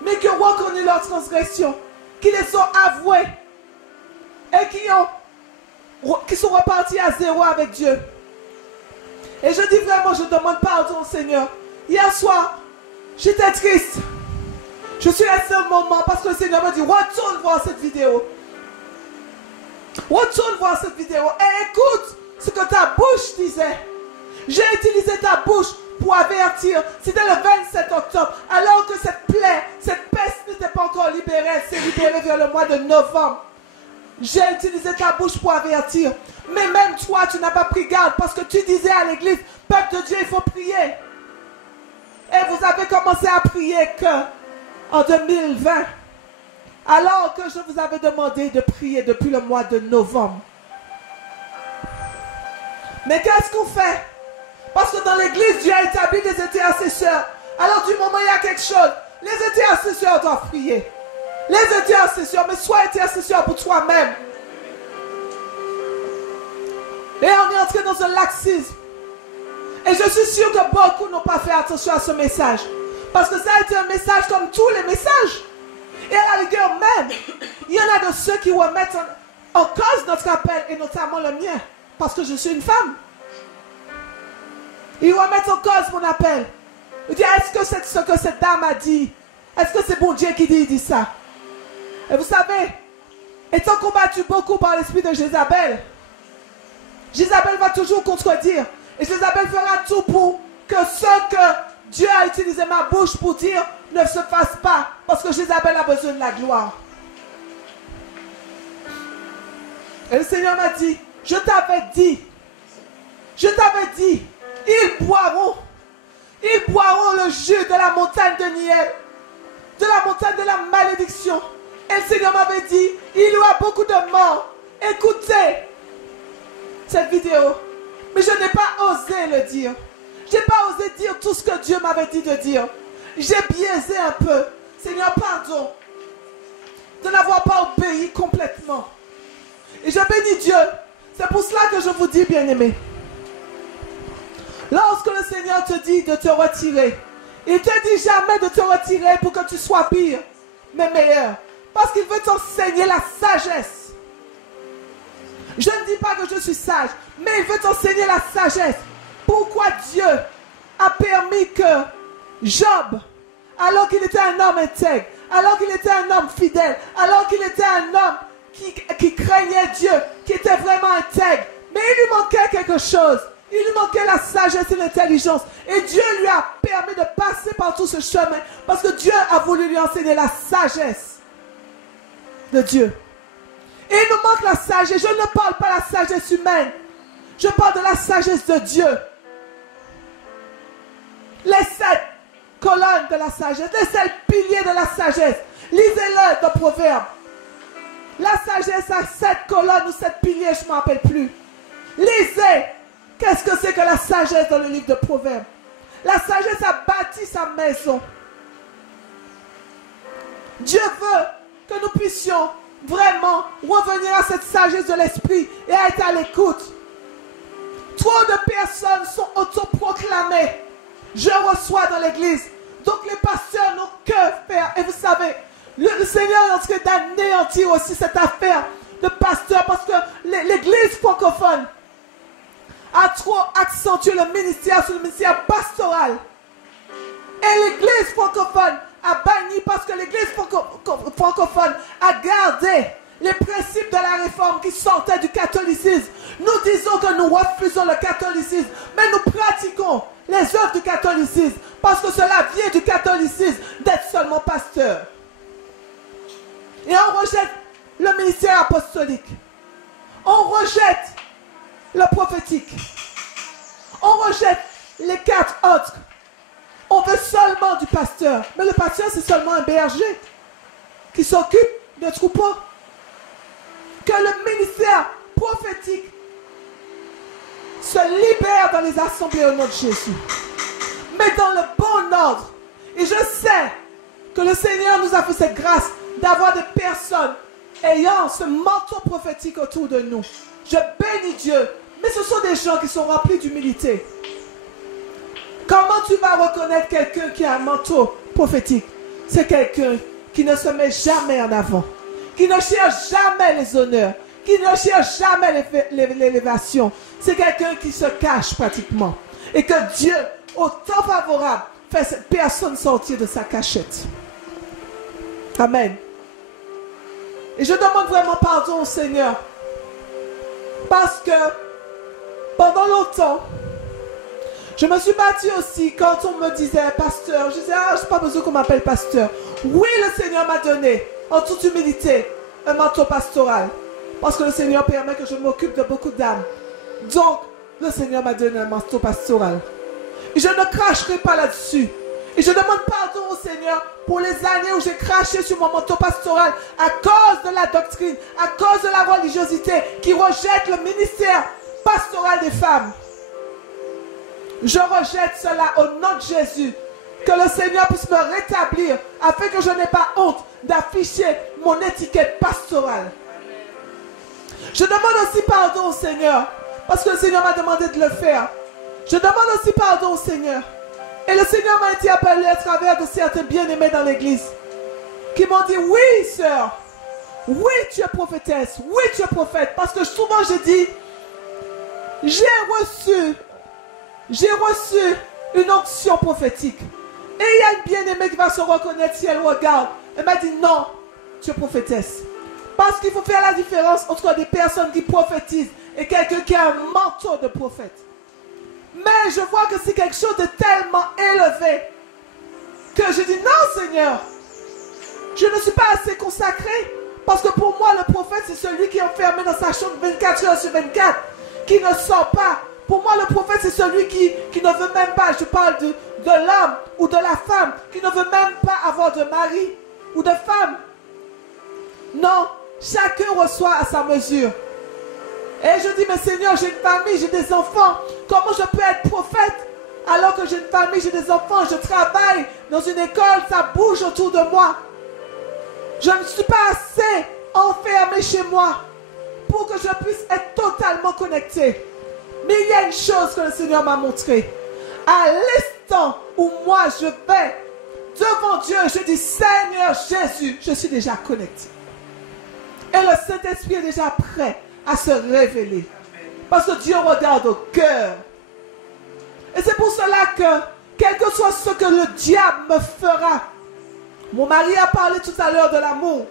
mais qui ont reconnu leurs transgressions, qui les ont avouées et qui sont repartis à zéro avec Dieu? Et je dis vraiment, je demande pardon au Seigneur. Hier soir, j'étais triste. Je suis resté un moment parce que le Seigneur m'a dit, retourne voir cette vidéo. Retourne voir cette vidéo et écoute ce que ta bouche disait. J'ai utilisé ta bouche pour avertir. C'était le 27 octobre, alors que cette plaie, cette peste n'était pas encore libérée. Elle s'est libérée vers le mois de novembre. J'ai utilisé ta bouche pour avertir. Mais même toi, tu n'as pas pris garde parce que tu disais à l'église, peuple de Dieu, il faut prier. Et vous avez commencé à prier en 2020. Alors que je vous avais demandé de prier depuis le mois de novembre. Mais qu'est-ce qu'on fait? Parce que dans l'église, Dieu a établi des intercesseurs. Alors du moment où il y a quelque chose, les intercesseurs doivent prier. Les intercesseurs, mais sois intercesseur pour toi-même. Et on est entré dans un laxisme. Et je suis sûr que beaucoup n'ont pas fait attention à ce message. Parce que ça a été un message comme tous les messages. Et à la rigueur même, il y en a de ceux qui remettent en cause notre appel, et notamment le mien, parce que je suis une femme. Ils remettent en cause mon appel. Ils disent, est-ce que c'est ce que cette dame a dit? Est-ce que c'est bon Dieu qui dit ça? Et vous savez, étant combattu beaucoup par l'esprit de Jézabel, Jézabel va toujours contredire. Et Jézabel fera tout pour que ce que Dieu a utilisé ma bouche pour dire ne se fasse pas. Parce que Jézabel a besoin de la gloire. Et le Seigneur m'a dit, je t'avais dit, ils boiront le jus de la montagne de Niel, de la montagne de la malédiction. Et le Seigneur m'avait dit, il y aura beaucoup de morts. Écoutez cette vidéo. Mais je n'ai pas osé le dire. Je n'ai pas osé dire tout ce que Dieu m'avait dit de dire. J'ai biaisé un peu. Seigneur, pardon de n'avoir pas obéi complètement. Et je bénis Dieu. C'est pour cela que je vous dis, bien-aimés, lorsque le Seigneur te dit de te retirer, il ne te dit jamais de te retirer pour que tu sois pire, mais meilleur. Parce qu'il veut t'enseigner la sagesse. Je ne dis pas que je suis sage, mais il veut t'enseigner la sagesse. Pourquoi Dieu a permis que Job, alors qu'il était un homme intègre, alors qu'il était un homme fidèle, alors qu'il était un homme qui craignait Dieu, qui était vraiment intègre, mais il lui manquait quelque chose. Il lui manquait la sagesse et l'intelligence. Et Dieu lui a permis de passer par tout ce chemin parce que Dieu a voulu lui enseigner la sagesse de Dieu. Et il nous manque la sagesse. Je ne parle pas de la sagesse humaine. Je parle de la sagesse de Dieu. Les 7 colonnes de la sagesse, les 7 piliers de la sagesse. Lisez-le dans Proverbes. La sagesse a 7 colonnes ou 7 piliers, je ne me rappelle plus. Lisez. Qu'est-ce que c'est que la sagesse dans le livre de Proverbes? La sagesse a bâti sa maison. Dieu veut que nous puissions vraiment revenir à cette sagesse de l'esprit et à être à l'écoute. Trop de personnes sont autoproclamées. Je reçois dans l'église. Donc les pasteurs n'ont que faire. Et vous savez, le Seigneur est en train d'anéantir aussi cette affaire de pasteur parce que l'église francophone a trop accentué le ministère sur le ministère pastoral. Et l'église francophone a banni parce que l'église francophone a gardé les principes de la réforme qui sortaient du catholicisme. Nous disons que nous refusons le catholicisme, mais nous pratiquons les œuvres du catholicisme parce que cela vient du catholicisme d'être seulement pasteur. Et on rejette le ministère apostolique. On rejette le prophétique. On rejette les 4 autres. On veut seulement du pasteur. Mais le pasteur, c'est seulement un berger qui s'occupe de troupeaux. Que le ministère prophétique se libère dans les assemblées au nom de Jésus. Mais dans le bon ordre. Et je sais que le Seigneur nous a fait cette grâce d'avoir des personnes ayant ce manteau prophétique autour de nous. Je bénis Dieu. Mais ce sont des gens qui sont remplis d'humilité. Comment tu vas reconnaître quelqu'un qui a un manteau prophétique? C'est quelqu'un qui ne se met jamais en avant, qui ne cherche jamais les honneurs, qui ne cherche jamais l'élévation. C'est quelqu'un qui se cache pratiquement. Et que Dieu, au temps favorable, fait cette personne sortir de sa cachette. Amen. Et je demande vraiment pardon au Seigneur. Parce que pendant longtemps, je me suis battue aussi quand on me disait pasteur. Je disais, je n'ai pas besoin qu'on m'appelle pasteur. Oui, le Seigneur m'a donné, en toute humilité, un manteau pastoral. Parce que le Seigneur permet que je m'occupe de beaucoup d'âmes. Donc, le Seigneur m'a donné un manteau pastoral. Et je ne cracherai pas là-dessus. Et je demande pardon au Seigneur pour les années où j'ai craché sur mon manteau pastoral à cause de la doctrine, à cause de la religiosité qui rejette le ministère pastoral des femmes. Je rejette cela au nom de Jésus. Que le Seigneur puisse me rétablir afin que je n'ai pas honte d'afficher mon étiquette pastorale. Je demande aussi pardon au Seigneur parce que le Seigneur m'a demandé de le faire. Je demande aussi pardon au Seigneur. Et le Seigneur m'a été appelé à travers de certains bien-aimés dans l'église qui m'ont dit, oui sœur, oui tu es prophétesse, oui tu es prophète. Parce que souvent je dis, j'ai reçu une onction prophétique. Et il y a une bien-aimée qui va se reconnaître si elle regarde. Elle m'a dit, non, tu es prophétesse. Parce qu'il faut faire la différence entre des personnes qui prophétisent et quelqu'un qui a un manteau de prophète. Mais je vois que c'est quelque chose de tellement élevé que je dis, non Seigneur, je ne suis pas assez consacré. Parce que pour moi, le prophète, c'est celui qui est enfermé dans sa chambre 24 heures sur 24, qui ne sort pas. Pour moi, le prophète, c'est celui qui ne veut même pas, je parle de l'homme ou de la femme, qui ne veut même pas avoir de mari ou de femme. Non, chacun reçoit à sa mesure. Et je dis, mais Seigneur, j'ai une famille, j'ai des enfants. Comment je peux être prophète alors que j'ai une famille, j'ai des enfants, je travaille dans une école, ça bouge autour de moi. Je ne suis pas assez enfermé chez moi pour que je puisse être totalement connecté. Mais il y a une chose que le Seigneur m'a montré. À l'instant où moi je vais devant Dieu, je dis, Seigneur Jésus, je suis déjà connecté. Et le Saint-Esprit est déjà prêt à se révéler. Parce que Dieu regarde au cœur. Et c'est pour cela que, quel que soit ce que le diable me fera, mon mari a parlé tout à l'heure de l'amour,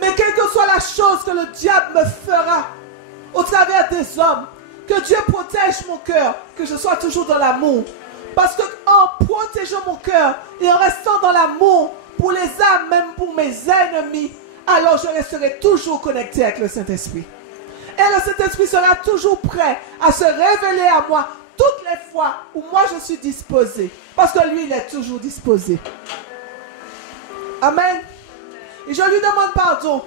mais quelle que soit la chose que le diable me fera au travers des hommes, que Dieu protège mon cœur, que je sois toujours dans l'amour. Parce qu'en protégeant mon cœur et en restant dans l'amour pour les âmes, même pour mes ennemis, alors je resterai toujours connecté avec le Saint-Esprit. Et le Saint-Esprit sera toujours prêt à se révéler à moi toutes les fois où moi je suis disposé. Parce que lui, il est toujours disposé. Amen. Et je lui demande pardon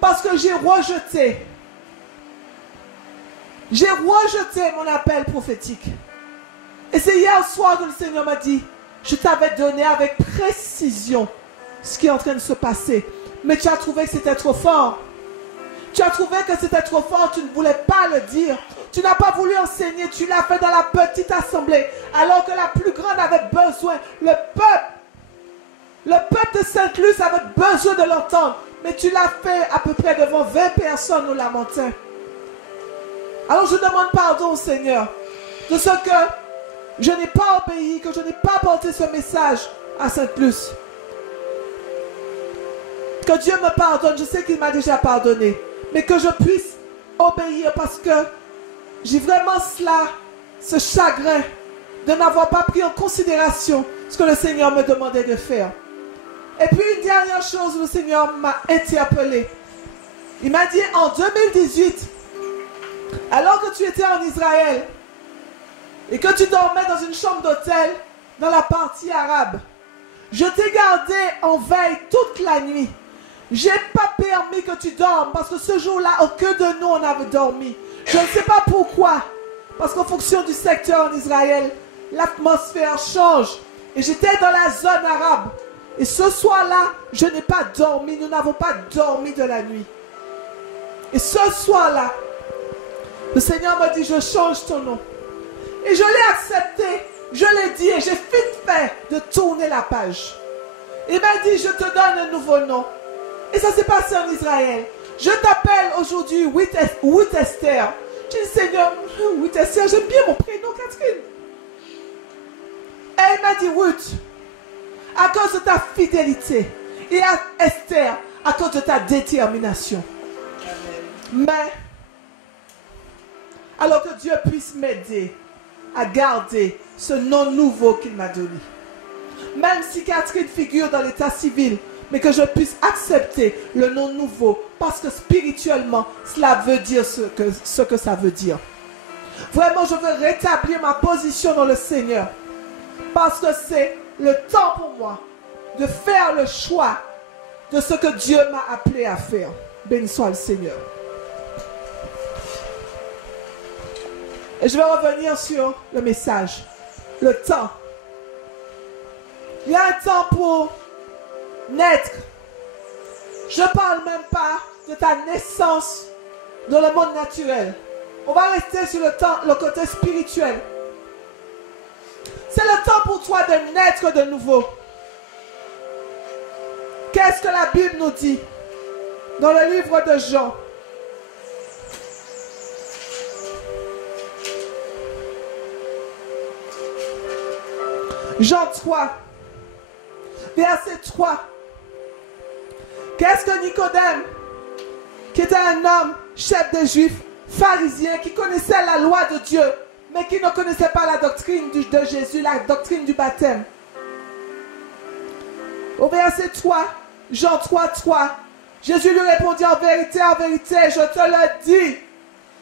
parce que j'ai rejeté mon appel prophétique. Et c'est hier soir que le Seigneur m'a dit, je t'avais donné avec précision ce qui est en train de se passer. Mais tu as trouvé que c'était trop fort. Tu as trouvé que c'était trop fort, tu ne voulais pas le dire. Tu n'as pas voulu enseigner, tu l'as fait dans la petite assemblée. Alors que la plus grande avait besoin, le peuple de Sainte-Luce avait besoin de l'entendre. Mais tu l'as fait à peu près devant 20 personnes au Lamentin. Alors je demande pardon au Seigneur de ce que je n'ai pas obéi, que je n'ai pas porté ce message à Sainte-Luce. Que Dieu me pardonne, je sais qu'il m'a déjà pardonné. Mais que je puisse obéir parce que j'ai vraiment ce chagrin de n'avoir pas pris en considération ce que le Seigneur me demandait de faire. Et puis une dernière chose, le Seigneur m'a interpellé. Il m'a dit en 2018, alors que tu étais en Israël et que tu dormais dans une chambre d'hôtel dans la partie arabe, je t'ai gardé en veille toute la nuit. J'ai pas permis que tu dormes parce que ce jour-là, aucun de nous on avait dormi. Je ne sais pas pourquoi. Parce qu'en fonction du secteur en Israël, l'atmosphère change. Et j'étais dans la zone arabe. Et ce soir-là, je n'ai pas dormi. Nous n'avons pas dormi de la nuit. Et ce soir-là, le Seigneur m'a dit, je change ton nom. Et je l'ai accepté. Je l'ai dit et j'ai vite fait de tourner la page. Il m'a dit, je te donne un nouveau nom. Et ça s'est passé en Israël. Je t'appelle aujourd'hui Ruth Esther. Je dis, Seigneur, Ruth Esther, j'aime bien mon prénom, Catherine. Et il m'a dit, Ruth, à cause de ta fidélité, et à Esther, à cause de ta détermination. Mais, alors que Dieu puisse m'aider à garder ce nom nouveau qu'il m'a donné. Même si Catherine figure dans l'état civil, mais que je puisse accepter le nom nouveau, parce que spirituellement, cela veut dire ce que ça veut dire. Vraiment, je veux rétablir ma position dans le Seigneur, parce que c'est le temps pour moi de faire le choix de ce que Dieu m'a appelé à faire. Béni soit le Seigneur. Et je vais revenir sur le message. Le temps. Il y a un temps pour naître. Je ne parle même pas de ta naissance dans le monde naturel. On va rester sur le côté spirituel. C'est le temps pour toi de naître de nouveau. Qu'est-ce que la Bible nous dit dans le livre de Jean? Jean 3, verset 3. Qu'est-ce que Nicodème, qui était un homme, chef des Juifs, pharisien, qui connaissait la loi de Dieu, mais qui ne connaissait pas la doctrine de Jésus, la doctrine du baptême. Au verset 3, Jean 3, 3, Jésus lui répondit, en vérité, je te le dis,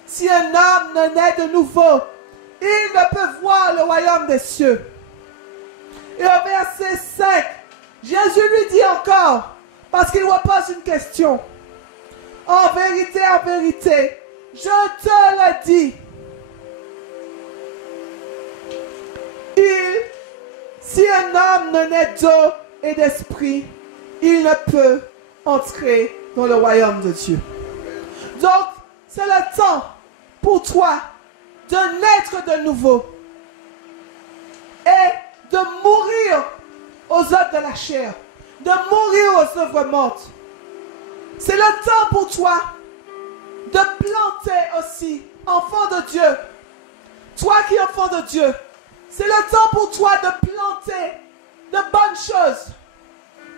si un homme ne naît de nouveau, il ne peut voir le royaume des cieux. Et au verset 5, Jésus lui dit encore, parce qu'il repose une question. En vérité, je te le dis. Si un homme ne naît d'eau et d'esprit, il ne peut entrer dans le royaume de Dieu. Donc, c'est le temps pour toi de naître de nouveau et de mourir aux œuvres de la chair, de mourir aux œuvres mortes. C'est le temps pour toi de planter aussi, enfant de Dieu. Toi qui es enfant de Dieu, c'est le temps pour toi de planter de bonnes choses,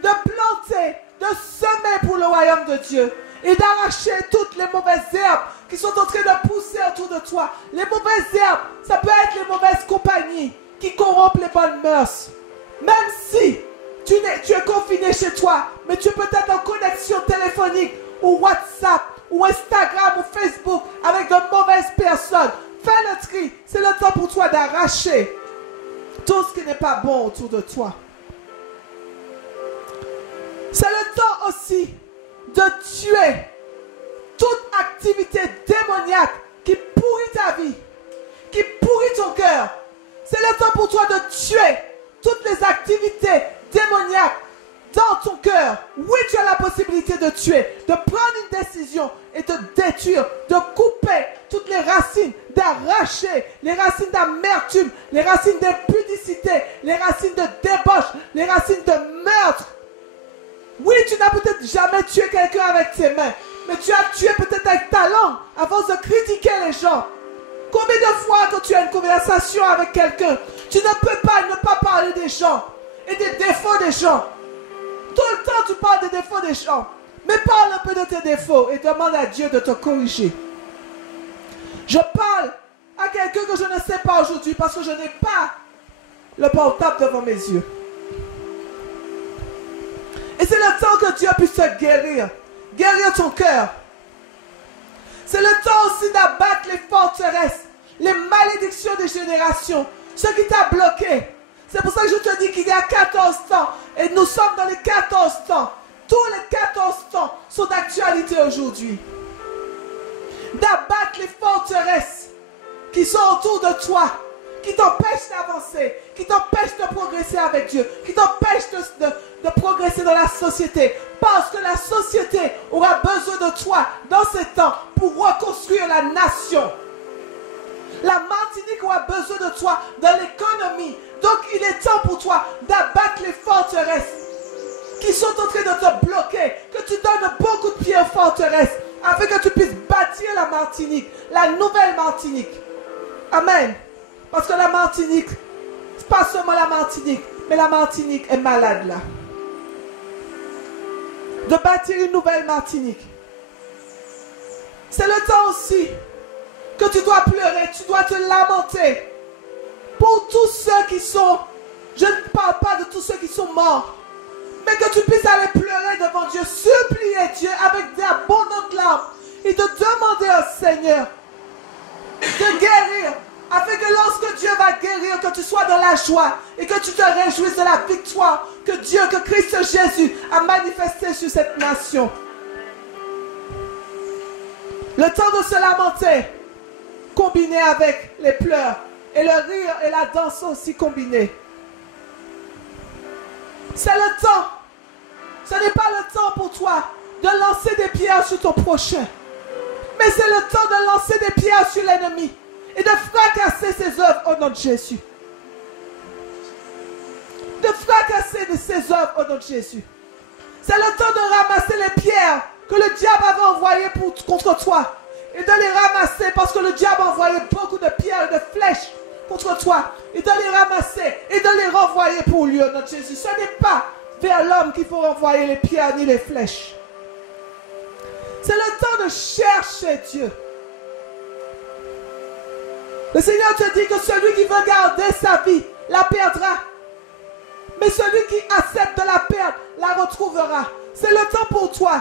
de planter, de semer pour le royaume de Dieu et d'arracher toutes les mauvaises herbes qui sont en train de pousser autour de toi. Les mauvaises herbes, ça peut être les mauvaises compagnies qui corrompent les bonnes mœurs. Même si tu es confiné chez toi, mais tu es peut-être en connexion téléphonique ou WhatsApp ou Instagram ou Facebook avec de mauvaises personnes. Fais le tri. C'est le temps pour toi d'arracher tout ce qui n'est pas bon autour de toi. C'est le temps aussi de tuer toute activité démoniaque qui pourrit ta vie, qui pourrit ton cœur. C'est le temps pour toi de tuer toutes les activités démoniaques dans ton cœur. Oui, tu as la possibilité de tuer, de prendre une décision et de détruire, de couper toutes les racines, d'arracher les racines d'amertume, les racines d'impudicité, les racines de débauche, les racines de meurtre. Oui, tu n'as peut-être jamais tué quelqu'un avec tes mains, mais tu as tué peut-être avec ta langue à force de critiquer les gens. Combien de fois quand tu as une conversation avec quelqu'un, tu ne peux pas ne pas parler des gens et des défauts des gens. Tout le temps tu parles des défauts des gens, mais parle un peu de tes défauts et demande à Dieu de te corriger. Je parle à quelqu'un que je ne sais pas aujourd'hui parce que je n'ai pas le portable devant mes yeux. Et c'est le temps que Dieu puisse te guérir ton cœur. C'est le temps aussi d'abattre les forteresses, les malédictions des générations, ce qui t'a bloqué. C'est pour ça que je te dis qu'il y a 14 temps et nous sommes dans les 14 temps. Tous les 14 temps sont d'actualité aujourd'hui. D'abattre les forteresses qui sont autour de toi, qui t'empêchent d'avancer, qui t'empêchent de progresser avec Dieu, qui t'empêchent de progresser dans la société. Parce que la société aura besoin de toi dans ces temps pour reconstruire la nation. La Martinique aura besoin de toi dans l'économie. Donc il est temps pour toi d'abattre les forteresses qui sont en train de te bloquer. Que tu donnes beaucoup de pieds aux forteresses afin que tu puisses bâtir la Martinique, la nouvelle Martinique. Amen. Parce que la Martinique, c'est pas seulement la Martinique, mais la Martinique est malade là. De bâtir une nouvelle Martinique. C'est le temps aussi que tu dois pleurer, tu dois te lamenter pour tous ceux qui sont, je ne parle pas de tous ceux qui sont morts, mais que tu puisses aller pleurer devant Dieu, supplier Dieu avec d'abondantes larmes et de demander au Seigneur de guérir, afin que lorsque Dieu va guérir, que tu sois dans la joie et que tu te réjouisses de la victoire que Dieu, que Christ Jésus a manifesté sur cette nation. Le temps de se lamenter, combiné avec les pleurs, et le rire et la danse aussi combinés. C'est le temps. Ce n'est pas le temps pour toi de lancer des pierres sur ton prochain, mais c'est le temps de lancer des pierres sur l'ennemi et de fracasser ses œuvres au nom de Jésus. De fracasser ses œuvres au nom de Jésus. C'est le temps de ramasser les pierres que le diable avait envoyées contre toi et de les ramasser parce que le diable a envoyé beaucoup de pierres et de flèches contre toi et de les ramasser et de les renvoyer pour lui au nom de Jésus. Ce n'est pas vers l'homme qu'il faut renvoyer les pierres ni les flèches. C'est le temps de chercher Dieu. Le Seigneur te dit que celui qui veut garder sa vie la perdra. Mais celui qui accepte de la perdre la retrouvera. C'est le temps pour toi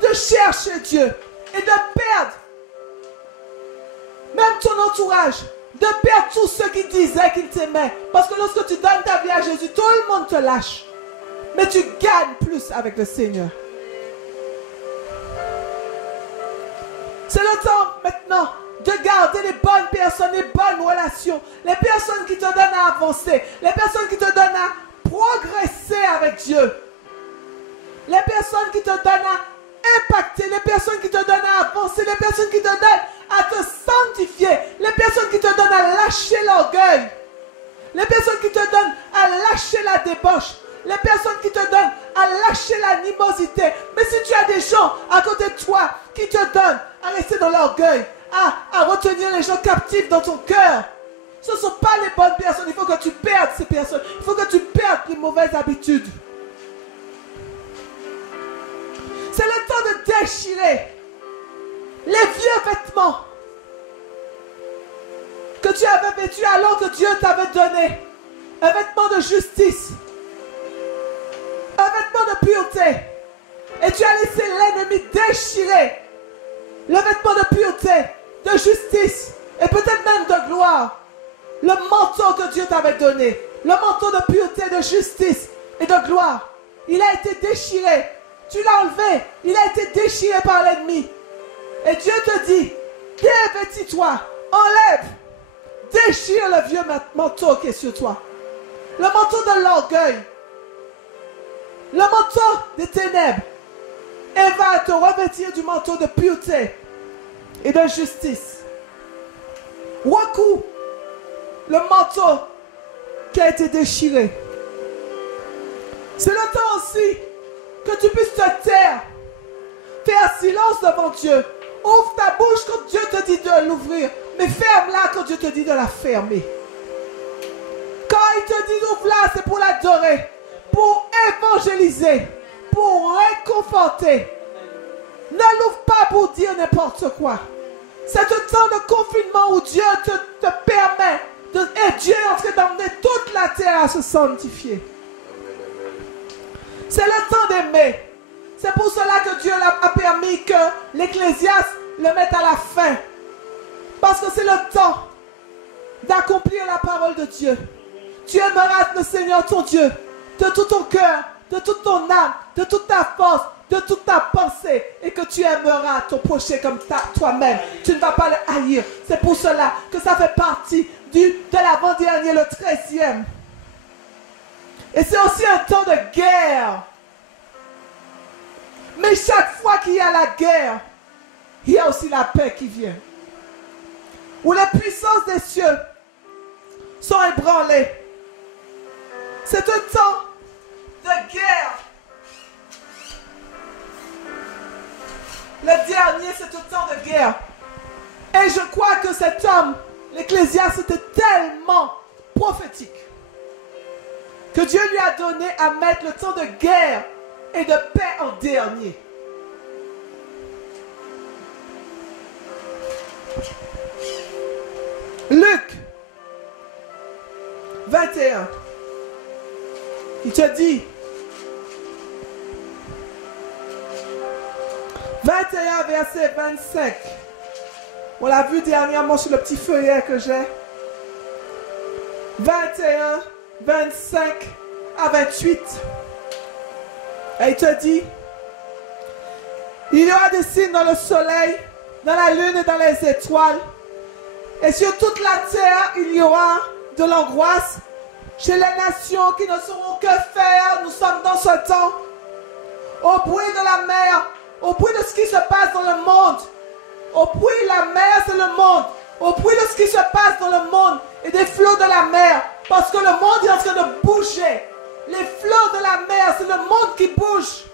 de chercher Dieu et de perdre même ton entourage, de perdre tous ceux qui disaient qu'ils t'aimaient. Parce que lorsque tu donnes ta vie à Jésus, tout le monde te lâche. Mais tu gagnes plus avec le Seigneur. C'est le temps maintenant de garder les bonnes personnes, les bonnes relations, les personnes qui te donnent à avancer, les personnes qui te donnent à progresser avec Dieu, les personnes qui te donnent à impacter, les personnes qui te donnent à avancer, les personnes qui te donnent à te sanctifier, les personnes qui te donnent à lâcher l'orgueil, les personnes qui te donnent à lâcher la débauche, les personnes qui te donnent à lâcher l'animosité. Mais si tu as des gens à côté de toi qui te donnent à rester dans l'orgueil, à retenir les gens captifs dans ton cœur, ce ne sont pas les bonnes personnes. Il faut que tu perdes ces personnes. Il faut que tu perdes les mauvaises habitudes. C'est le temps de déchirer les vieux vêtements que tu avais vêtus alors que Dieu t'avait donné. Un vêtement de justice. Un vêtement de pureté. Et tu as laissé l'ennemi l'ennemi déchirer le vêtement de pureté, de justice et peut-être même de gloire. Le manteau que Dieu t'avait donné, le manteau de pureté, de justice et de gloire, il a été déchiré. Tu l'as enlevé, il a été déchiré par l'ennemi. Et Dieu te dit, dévêtis-toi, enlève, déchire le vieux manteau qui est sur toi. Le manteau de l'orgueil, le manteau des ténèbres, et va te revêtir du manteau de pureté et de justice. Recouvre le manteau qui a été déchiré. C'est le temps aussi que tu puisses te taire, faire silence devant Dieu. Ouvre ta bouche quand Dieu te dit de l'ouvrir, mais ferme-la quand Dieu te dit de la fermer. Quand il te dit d'ouvrir, c'est pour l'adorer, pour évangéliser, pour réconforter. Ne l'ouvre pas pour dire n'importe quoi. C'est un temps de confinement où Dieu te permet et Dieu est en train d'emmener toute la terre à se sanctifier. C'est le temps d'aimer. C'est pour cela que Dieu a permis que l'Ecclésiaste le mette à la fin. Parce que c'est le temps d'accomplir la parole de Dieu. Tu aimeras le Seigneur ton Dieu de tout ton cœur, de toute ton âme, de toute ta force, de toute ta pensée, et que tu aimeras ton prochain comme toi-même. Tu ne vas pas le haïr. C'est pour cela que ça fait partie de l'avant-dernier, le 13e. Et c'est aussi un temps de guerre. Mais chaque fois qu'il y a la guerre, il y a aussi la paix qui vient. Où les puissances des cieux sont ébranlées. C'est un temps de guerre. Le dernier, c'est un temps de guerre. Et je crois que cet homme, l'Ecclésiaste, était tellement prophétique que Dieu lui a donné à mettre le temps de guerre et de paix en dernier. Luc 21. Il te dit 21 verset 25. On l'a vu dernièrement sur le petit feuillet que j'ai. 21, 25 à 28. Et il te dit, il y aura des signes dans le soleil, dans la lune et dans les étoiles. Et sur toute la terre, il y aura de l'angoisse. Chez les nations qui ne sauront que faire, nous sommes dans ce temps. Au bruit de la mer, au bruit de ce qui se passe dans le monde. Au bruit de la mer, c'est le monde. Au bruit de ce qui se passe dans le monde et des flots de la mer. Parce que le monde est en train de bouger. Les flots de la mer, c'est le monde qui bouge.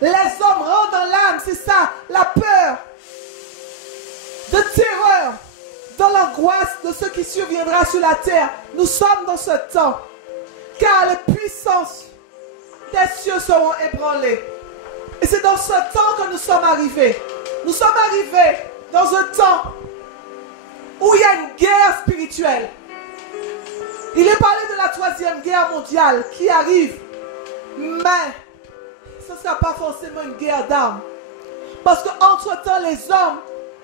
Les hommes rentrent dans l'âme, c'est ça, la peur, de terreur, dans l'angoisse de ce qui surviendra sur la terre. Nous sommes dans ce temps, car les puissances des cieux seront ébranlées. Et c'est dans ce temps que nous sommes arrivés. Nous sommes arrivés dans un temps où il y a une guerre spirituelle. Il est parlé de la 3e guerre mondiale qui arrive, mais ce ne sera pas forcément une guerre d'armes. Parce qu'entre-temps, les hommes,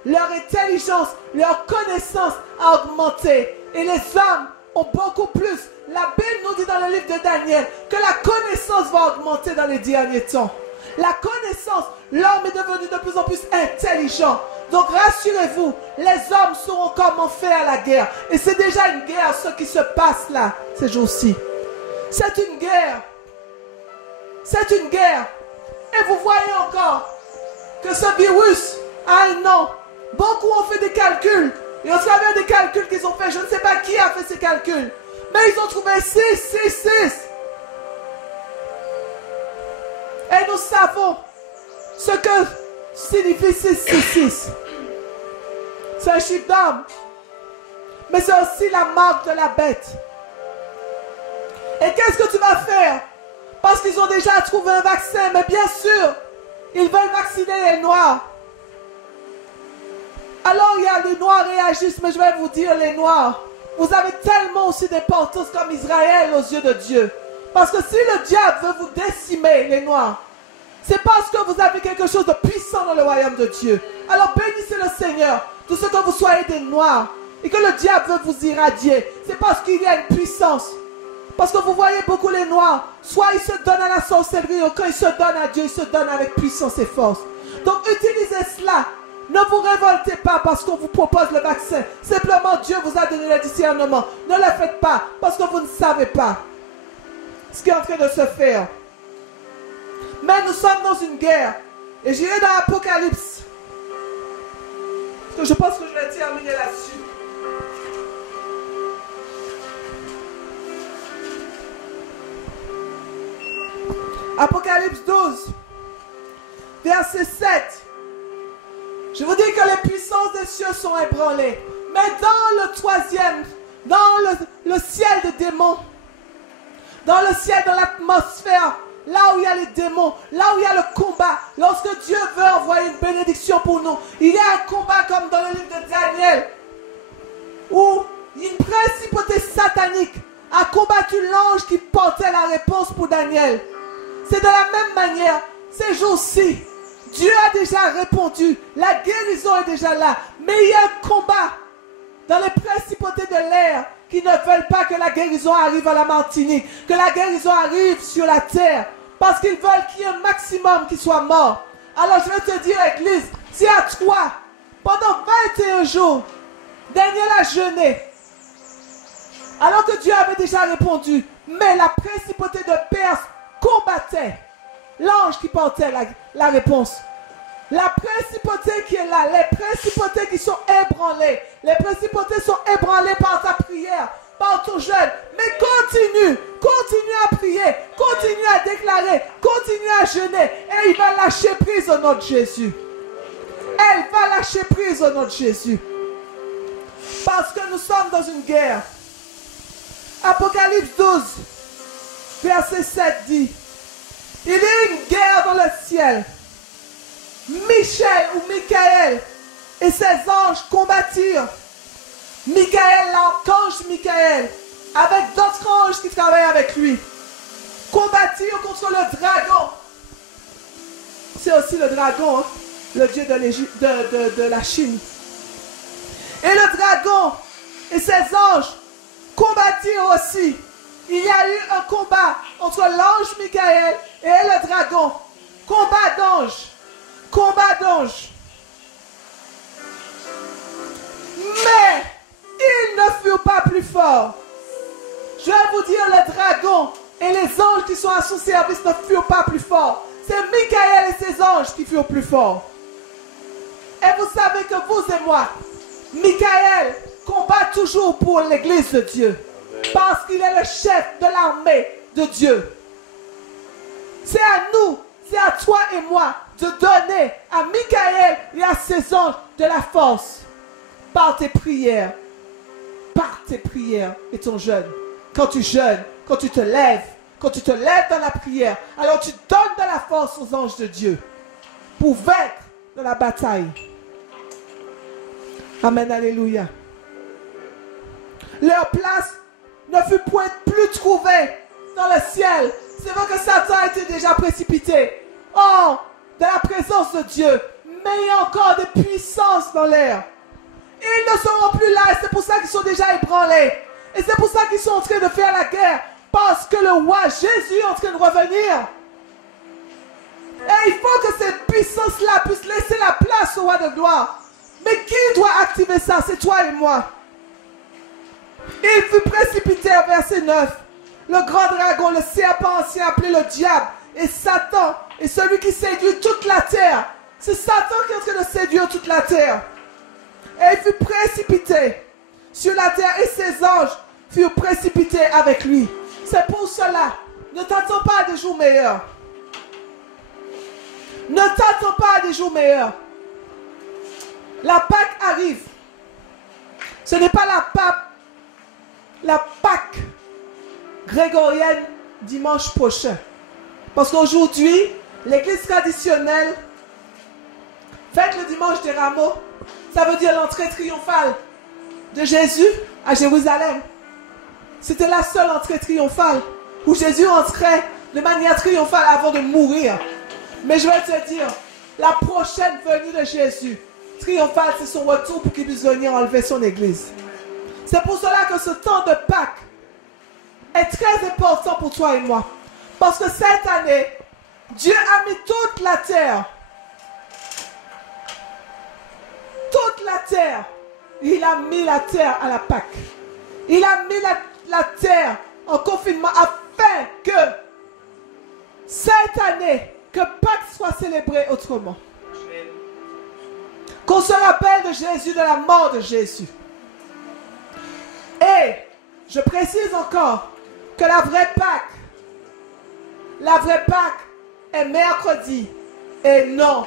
leur intelligence, leur connaissance a augmenté. Et les hommes ont beaucoup plus. La Bible nous dit dans le livre de Daniel que la connaissance va augmenter dans les derniers temps. La connaissance, l'homme est devenu de plus en plus intelligent. Donc rassurez-vous, les hommes sauront comment faire la guerre. Et c'est déjà une guerre ce qui se passe là, ces jours-ci. C'est une guerre. C'est une guerre. Et vous voyez encore que ce virus a un nom. Beaucoup ont fait des calculs. Et au travers des calculs qu'ils ont fait, je ne sais pas qui a fait ces calculs. Mais ils ont trouvé 666. Et nous savons ce que signifie 666. C'est un chiffre d'homme. Mais c'est aussi la marque de la bête. Et qu'est-ce que tu vas faire? Parce qu'ils ont déjà trouvé un vaccin. Mais bien sûr, ils veulent vacciner les Noirs. Alors il y a les Noirs réagissent. Mais je vais vous dire, les Noirs, vous avez tellement aussi d'importance comme Israël aux yeux de Dieu. Parce que si le diable veut vous décimer, les Noirs, C'est parce que vous avez quelque chose de puissant dans le royaume de Dieu. Alors bénissez le Seigneur de ce que vous soyez des noirs et que le diable veut vous irradier. C'est parce qu'il y a une puissance. Parce que vous voyez beaucoup les noirs, soit ils se donnent à la sorcellerie, ou quand ils se donnent à Dieu, ils se donnent avec puissance et force. Donc utilisez cela. Ne vous révoltez pas parce qu'on vous propose le vaccin. Simplement Dieu vous a donné le discernement. Ne le faites pas parce que vous ne savez pas ce qui est en train de se faire. Mais nous sommes dans une guerre. Et j'irai dans l'Apocalypse. Parce que je pense que je vais terminer là-dessus. Apocalypse 12, verset 7. Je vous dis que les puissances des cieux sont ébranlées. Mais dans le troisième, dans le ciel des démons, dans le ciel, dans l'atmosphère, là où il y a les démons, là où il y a le combat, lorsque Dieu veut envoyer une bénédiction pour nous, il y a un combat comme dans le livre de Daniel, où une principauté satanique a combattu l'ange qui portait la réponse pour Daniel. C'est de la même manière, ces jours-ci, Dieu a déjà répondu, la guérison est déjà là, mais il y a un combat dans les principautés de l'air qui ne veulent pas que la guérison arrive à la Martinique, que la guérison arrive sur la terre, parce qu'ils veulent qu'il y ait un maximum qui soit mort. Alors je vais te dire, Église, si à toi, pendant 21 jours, Daniel a jeûné, alors que Dieu avait déjà répondu, mais la principauté de Perse combattait l'ange qui portait la réponse. La principauté qui est là, les principautés qui sont ébranlées, les principautés sont ébranlées par ta prière, par ton jeûne. Mais continue à prier, continue à déclarer, continue à jeûner et il va lâcher prise au nom de Jésus. Elle va lâcher prise au nom de Jésus. Parce que nous sommes dans une guerre. Apocalypse 12, verset 7 dit, il y a une guerre dans le ciel. Michaël et ses anges combattirent. L'archange Michaël, avec d'autres anges qui travaillent avec lui, combattirent contre le dragon. C'est aussi le dragon, hein, le dieu de la Chine. Et le dragon et ses anges combattirent aussi. Il y a eu un combat entre l'ange Michaël et le dragon. Combat d'anges. Combat d'anges. Mais ils ne furent pas plus forts. Je vais vous dire, le dragon et les anges qui sont à son service ne furent pas plus forts. C'est Michaël et ses anges qui furent plus forts. Et vous savez que vous et moi, Michaël combat toujours pour l'église de Dieu. Parce qu'il est le chef de l'armée de Dieu. C'est à nous, c'est à toi et moi de donner à Michaël et à ses anges de la force par tes prières et ton jeûne. Quand tu jeûnes, quand tu te lèves dans la prière, alors tu donnes de la force aux anges de Dieu pour vaincre dans la bataille. Amen, alléluia. Leur place ne fut point plus trouvée dans le ciel. C'est vrai que Satan a été déjà précipité hors de la présence de Dieu. Mais il y a encore des puissances dans l'air. Ils ne seront plus là et c'est pour ça qu'ils sont déjà ébranlés. Et c'est pour ça qu'ils sont en train de faire la guerre. Parce que le roi Jésus est en train de revenir. Et il faut que cette puissance-là puisse laisser la place au roi de gloire. Mais qui doit activer ça? C'est toi et moi. Il fut précipité au verset 9. Le grand dragon, le serpent ancien appelé le diable, et Satan, et celui qui séduit toute la terre. C'est Satan qui est en train de séduire toute la terre. Et il fut précipité sur la terre, et ses anges furent précipités avec lui. C'est pour cela, ne t'attends pas à des jours meilleurs. Ne t'attends pas à des jours meilleurs. La Pâque arrive. Ce n'est pas la Pâque grégorienne dimanche prochain. Parce qu'aujourd'hui, l'église traditionnelle fête le dimanche des rameaux. Ça veut dire l'entrée triomphale de Jésus à Jérusalem. C'était la seule entrée triomphale où Jésus entrait de manière triomphale avant de mourir. Mais je vais te dire, la prochaine venue de Jésus, triomphale, c'est son retour pour qu'il puisse venir enlever son église. C'est pour cela que ce temps de Pâques est très important pour toi et moi. Parce que cette année, Dieu a mis toute la terre, il a mis la terre à la Pâques. Il a mis la terre en confinement afin que cette année, que Pâques soit célébrée autrement. Qu'on se rappelle de Jésus, de la mort de Jésus. Et je précise encore que la vraie Pâques est mercredi et non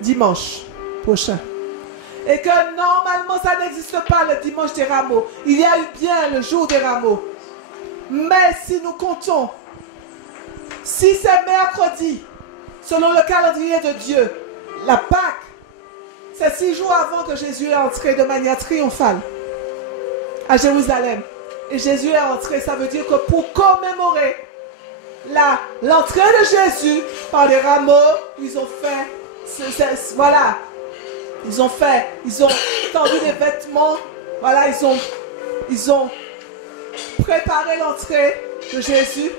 dimanche prochain. Et que normalement ça n'existe pas le dimanche des rameaux. Il y a eu bien le jour des rameaux. Mais si nous comptons, si c'est mercredi, selon le calendrier de Dieu, la Pâques, c'est 6 jours avant que Jésus est entré de manière triomphale à Jérusalem. Et Jésus est entré, ça veut dire que pour commémorer l'entrée de Jésus par les rameaux, ils ont fait, voilà, ils ont tendu des vêtements, voilà, ils ont préparé l'entrée de Jésus.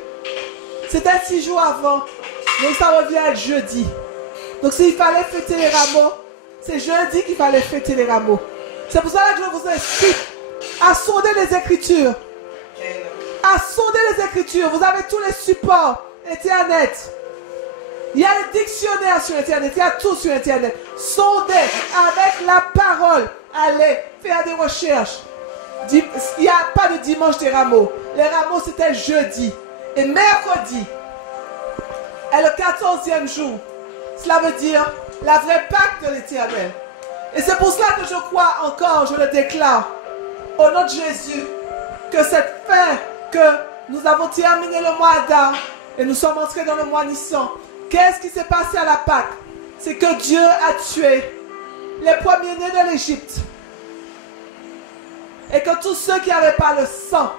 C'était 6 jours avant, donc ça revient à être jeudi. Donc s'il fallait fêter les rameaux, c'est jeudi qu'il fallait fêter les rameaux. C'est pour ça que je vous incite à sonder les Écritures. À sonder les Écritures. Vous avez tous les supports Internet. Il y a les dictionnaires sur Internet. Il y a tout sur Internet. Sondez avec la parole. Allez faire des recherches. Il n'y a pas de dimanche des rameaux. Les rameaux, c'était jeudi. Et mercredi est le 14e jour. Cela veut dire la vraie Pâque de l'Éternel. Et c'est pour cela que je crois encore, je le déclare, au nom de Jésus, que cette fin que nous avons terminé le mois d'Adar et nous sommes entrés dans le mois Nissan. Qu'est-ce qui s'est passé à la Pâque? C'est que Dieu a tué les premiers-nés de l'Égypte. Et que tous ceux qui n'avaient pas le sang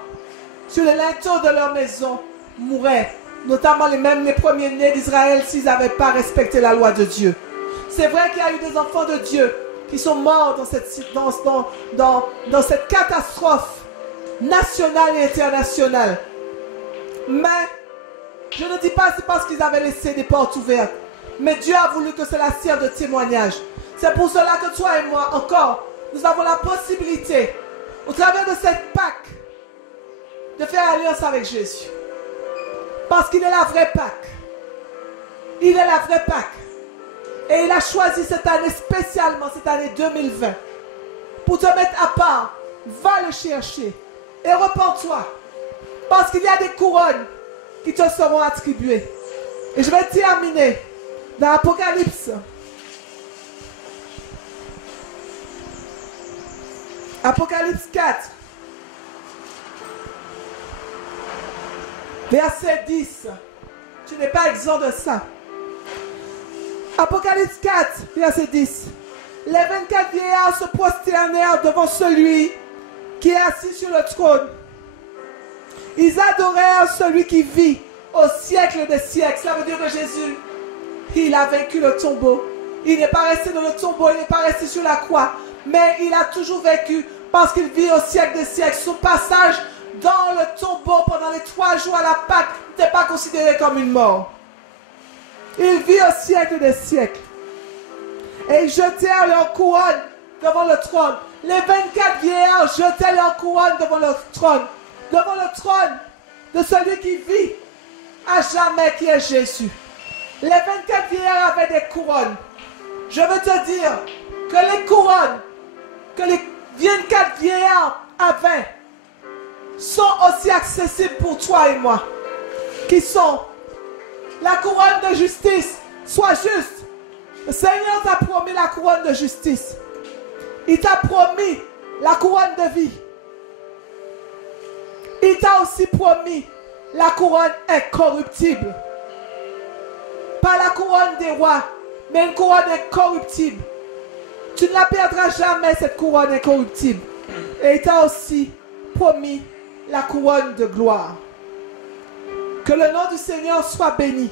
sur les linteaux de leur maison mouraient. Notamment les premiers-nés d'Israël s'ils n'avaient pas respecté la loi de Dieu. C'est vrai qu'il y a eu des enfants de Dieu qui sont morts dans cette catastrophe nationale et internationale. Mais je ne dis pas c'est parce qu'ils avaient laissé des portes ouvertes. Mais Dieu a voulu que cela serve de témoignage. C'est pour cela que toi et moi, encore, nous avons la possibilité, au travers de cette Pâque, de faire alliance avec Jésus. Parce qu'il est la vraie Pâque. Il est la vraie Pâque. Et il a choisi cette année spécialement, cette année 2020, pour te mettre à part. Va le chercher et repens-toi. Parce qu'il y a des couronnes qui te seront attribuées. Et je vais terminer dans Apocalypse. Apocalypse 4. Verset 10. Tu n'es pas exempt de ça. Apocalypse 4, verset 10. Les 24 vieillards se prosternèrent devant celui qui est assis sur le trône. Ils adorèrent celui qui vit au siècle des siècles. Ça veut dire que Jésus, il a vaincu le tombeau. Il n'est pas resté dans le tombeau, il n'est pas resté sur la croix. Mais il a toujours vécu parce qu'il vit au siècle des siècles. Son passage dans le tombeau pendant les 3 jours à la Pâque n'était pas considéré comme une mort. Il vit au siècle des siècles. Et ils jetèrent leur couronne devant le trône. Les 24 vieillards jetaient leur couronne devant le trône. Devant le trône de celui qui vit à jamais, qui est Jésus. Les 24 vieillards avaient des couronnes. Je veux te dire que les couronnes que les 24 vieillards avaient sont aussi accessibles pour toi et moi. Qui sont la couronne de justice. Sois juste. Le Seigneur t'a promis la couronne de justice. Il t'a promis la couronne de vie. Il t'a aussi promis la couronne incorruptible. Pas la couronne des rois, mais une couronne incorruptible. Tu ne la perdras jamais, cette couronne incorruptible. Et il t'a aussi promis la couronne de gloire. Que le nom du Seigneur soit béni.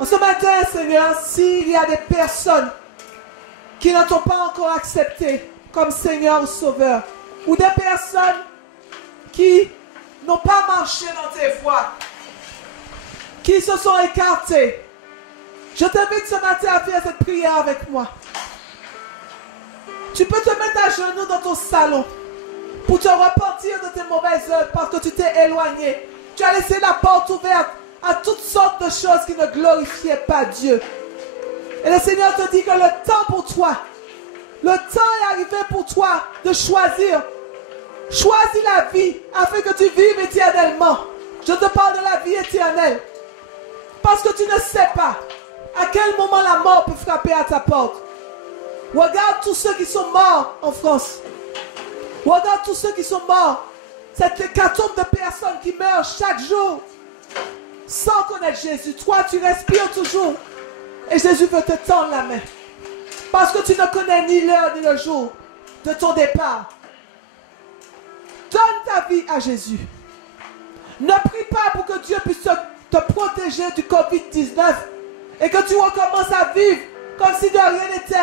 En ce matin, Seigneur, s'il y a des personnes qui ne t'ont pas encore accepté comme Seigneur ou Sauveur, ou des personnes qui n'ont pas marché dans tes voies, qui se sont écartées, je t'invite ce matin à faire cette prière avec moi. Tu peux te mettre à genoux dans ton salon pour te repentir de tes mauvaises œuvres parce que tu t'es éloigné. Tu as laissé la porte ouverte à toutes sortes de choses qui ne glorifiaient pas Dieu. Et le Seigneur te dit que le temps pour toi, le temps est arrivé pour toi de choisir. Choisis la vie afin que tu vives éternellement. Je te parle de la vie éternelle. Parce que tu ne sais pas à quel moment la mort peut frapper à ta porte. Regarde tous ceux qui sont morts en France. Regarde tous ceux qui sont morts. Cette hécatombe de personnes qui meurent chaque jour sans connaître Jésus. Toi, tu respires toujours. Et Jésus veut te tendre la main. Parce que tu ne connais ni l'heure ni le jour de ton départ. Donne ta vie à Jésus. Ne prie pas pour que Dieu puisse te protéger du Covid-19 et que tu recommences à vivre comme si de rien n'était.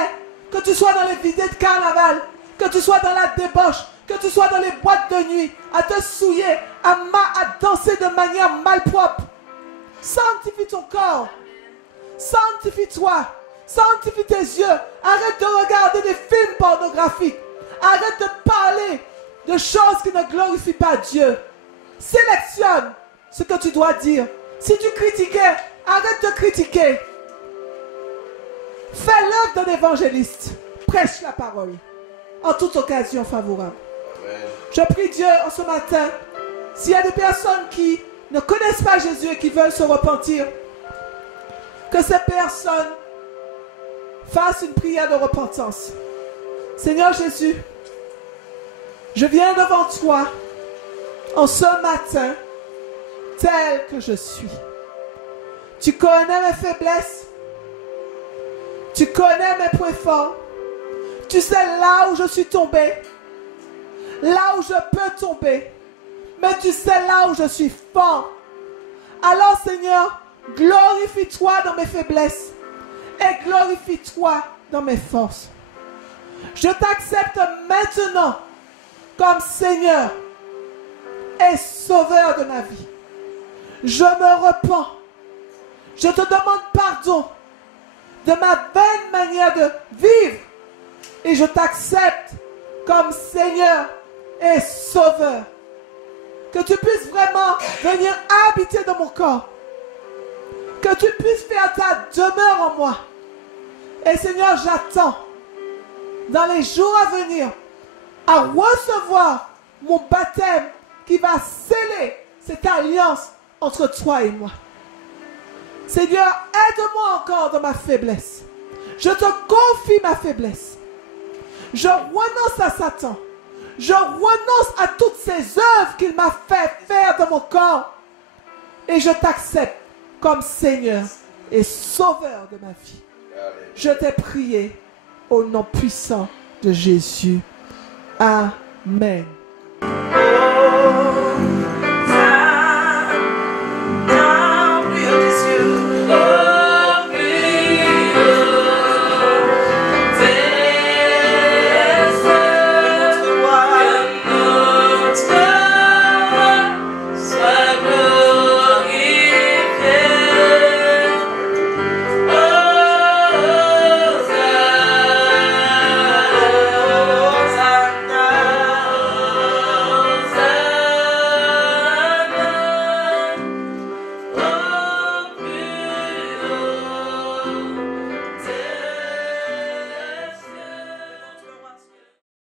Que tu sois dans les vidées de carnaval, que tu sois dans la débauche, que tu sois dans les boîtes de nuit, à te souiller, à danser de manière malpropre. Sanctifie ton corps. Sanctifie-toi. Sanctifie tes yeux. Arrête de regarder des films pornographiques. Arrête de parler de choses qui ne glorifient pas Dieu. Sélectionne ce que tu dois dire. Si tu critiquais, arrête de critiquer. Fais l'œuvre d'un évangéliste. Prêche la parole en toute occasion favorable. Amen. Je prie Dieu en ce matin, s'il y a des personnes qui ne connaissent pas Jésus et qui veulent se repentir, que ces personnes fassent une prière de repentance. Seigneur Jésus, je viens devant toi en ce matin tel que je suis. Tu connais mes faiblesses. Tu connais mes points forts. Tu sais là où je suis tombé. Là où je peux tomber. Mais tu sais là où je suis fort. Alors Seigneur, glorifie-toi dans mes faiblesses. Et glorifie-toi dans mes forces. Je t'accepte maintenant comme Seigneur et Sauveur de ma vie. Je me repens. Je te demande pardon de ma vaine manière de vivre. Et je t'accepte comme Seigneur et Sauveur. Que tu puisses vraiment venir habiter dans mon corps. Que tu puisses faire ta demeure en moi. Et Seigneur, j'attends dans les jours à venir à recevoir mon baptême qui va sceller cette alliance entre toi et moi. Seigneur, aide-moi encore dans ma faiblesse. Je te confie ma faiblesse. Je renonce à Satan. Je renonce à toutes ces œuvres qu'il m'a fait faire dans mon corps. Et je t'accepte comme Seigneur et Sauveur de ma vie. Je t'ai prié au nom puissant de Jésus. Amen.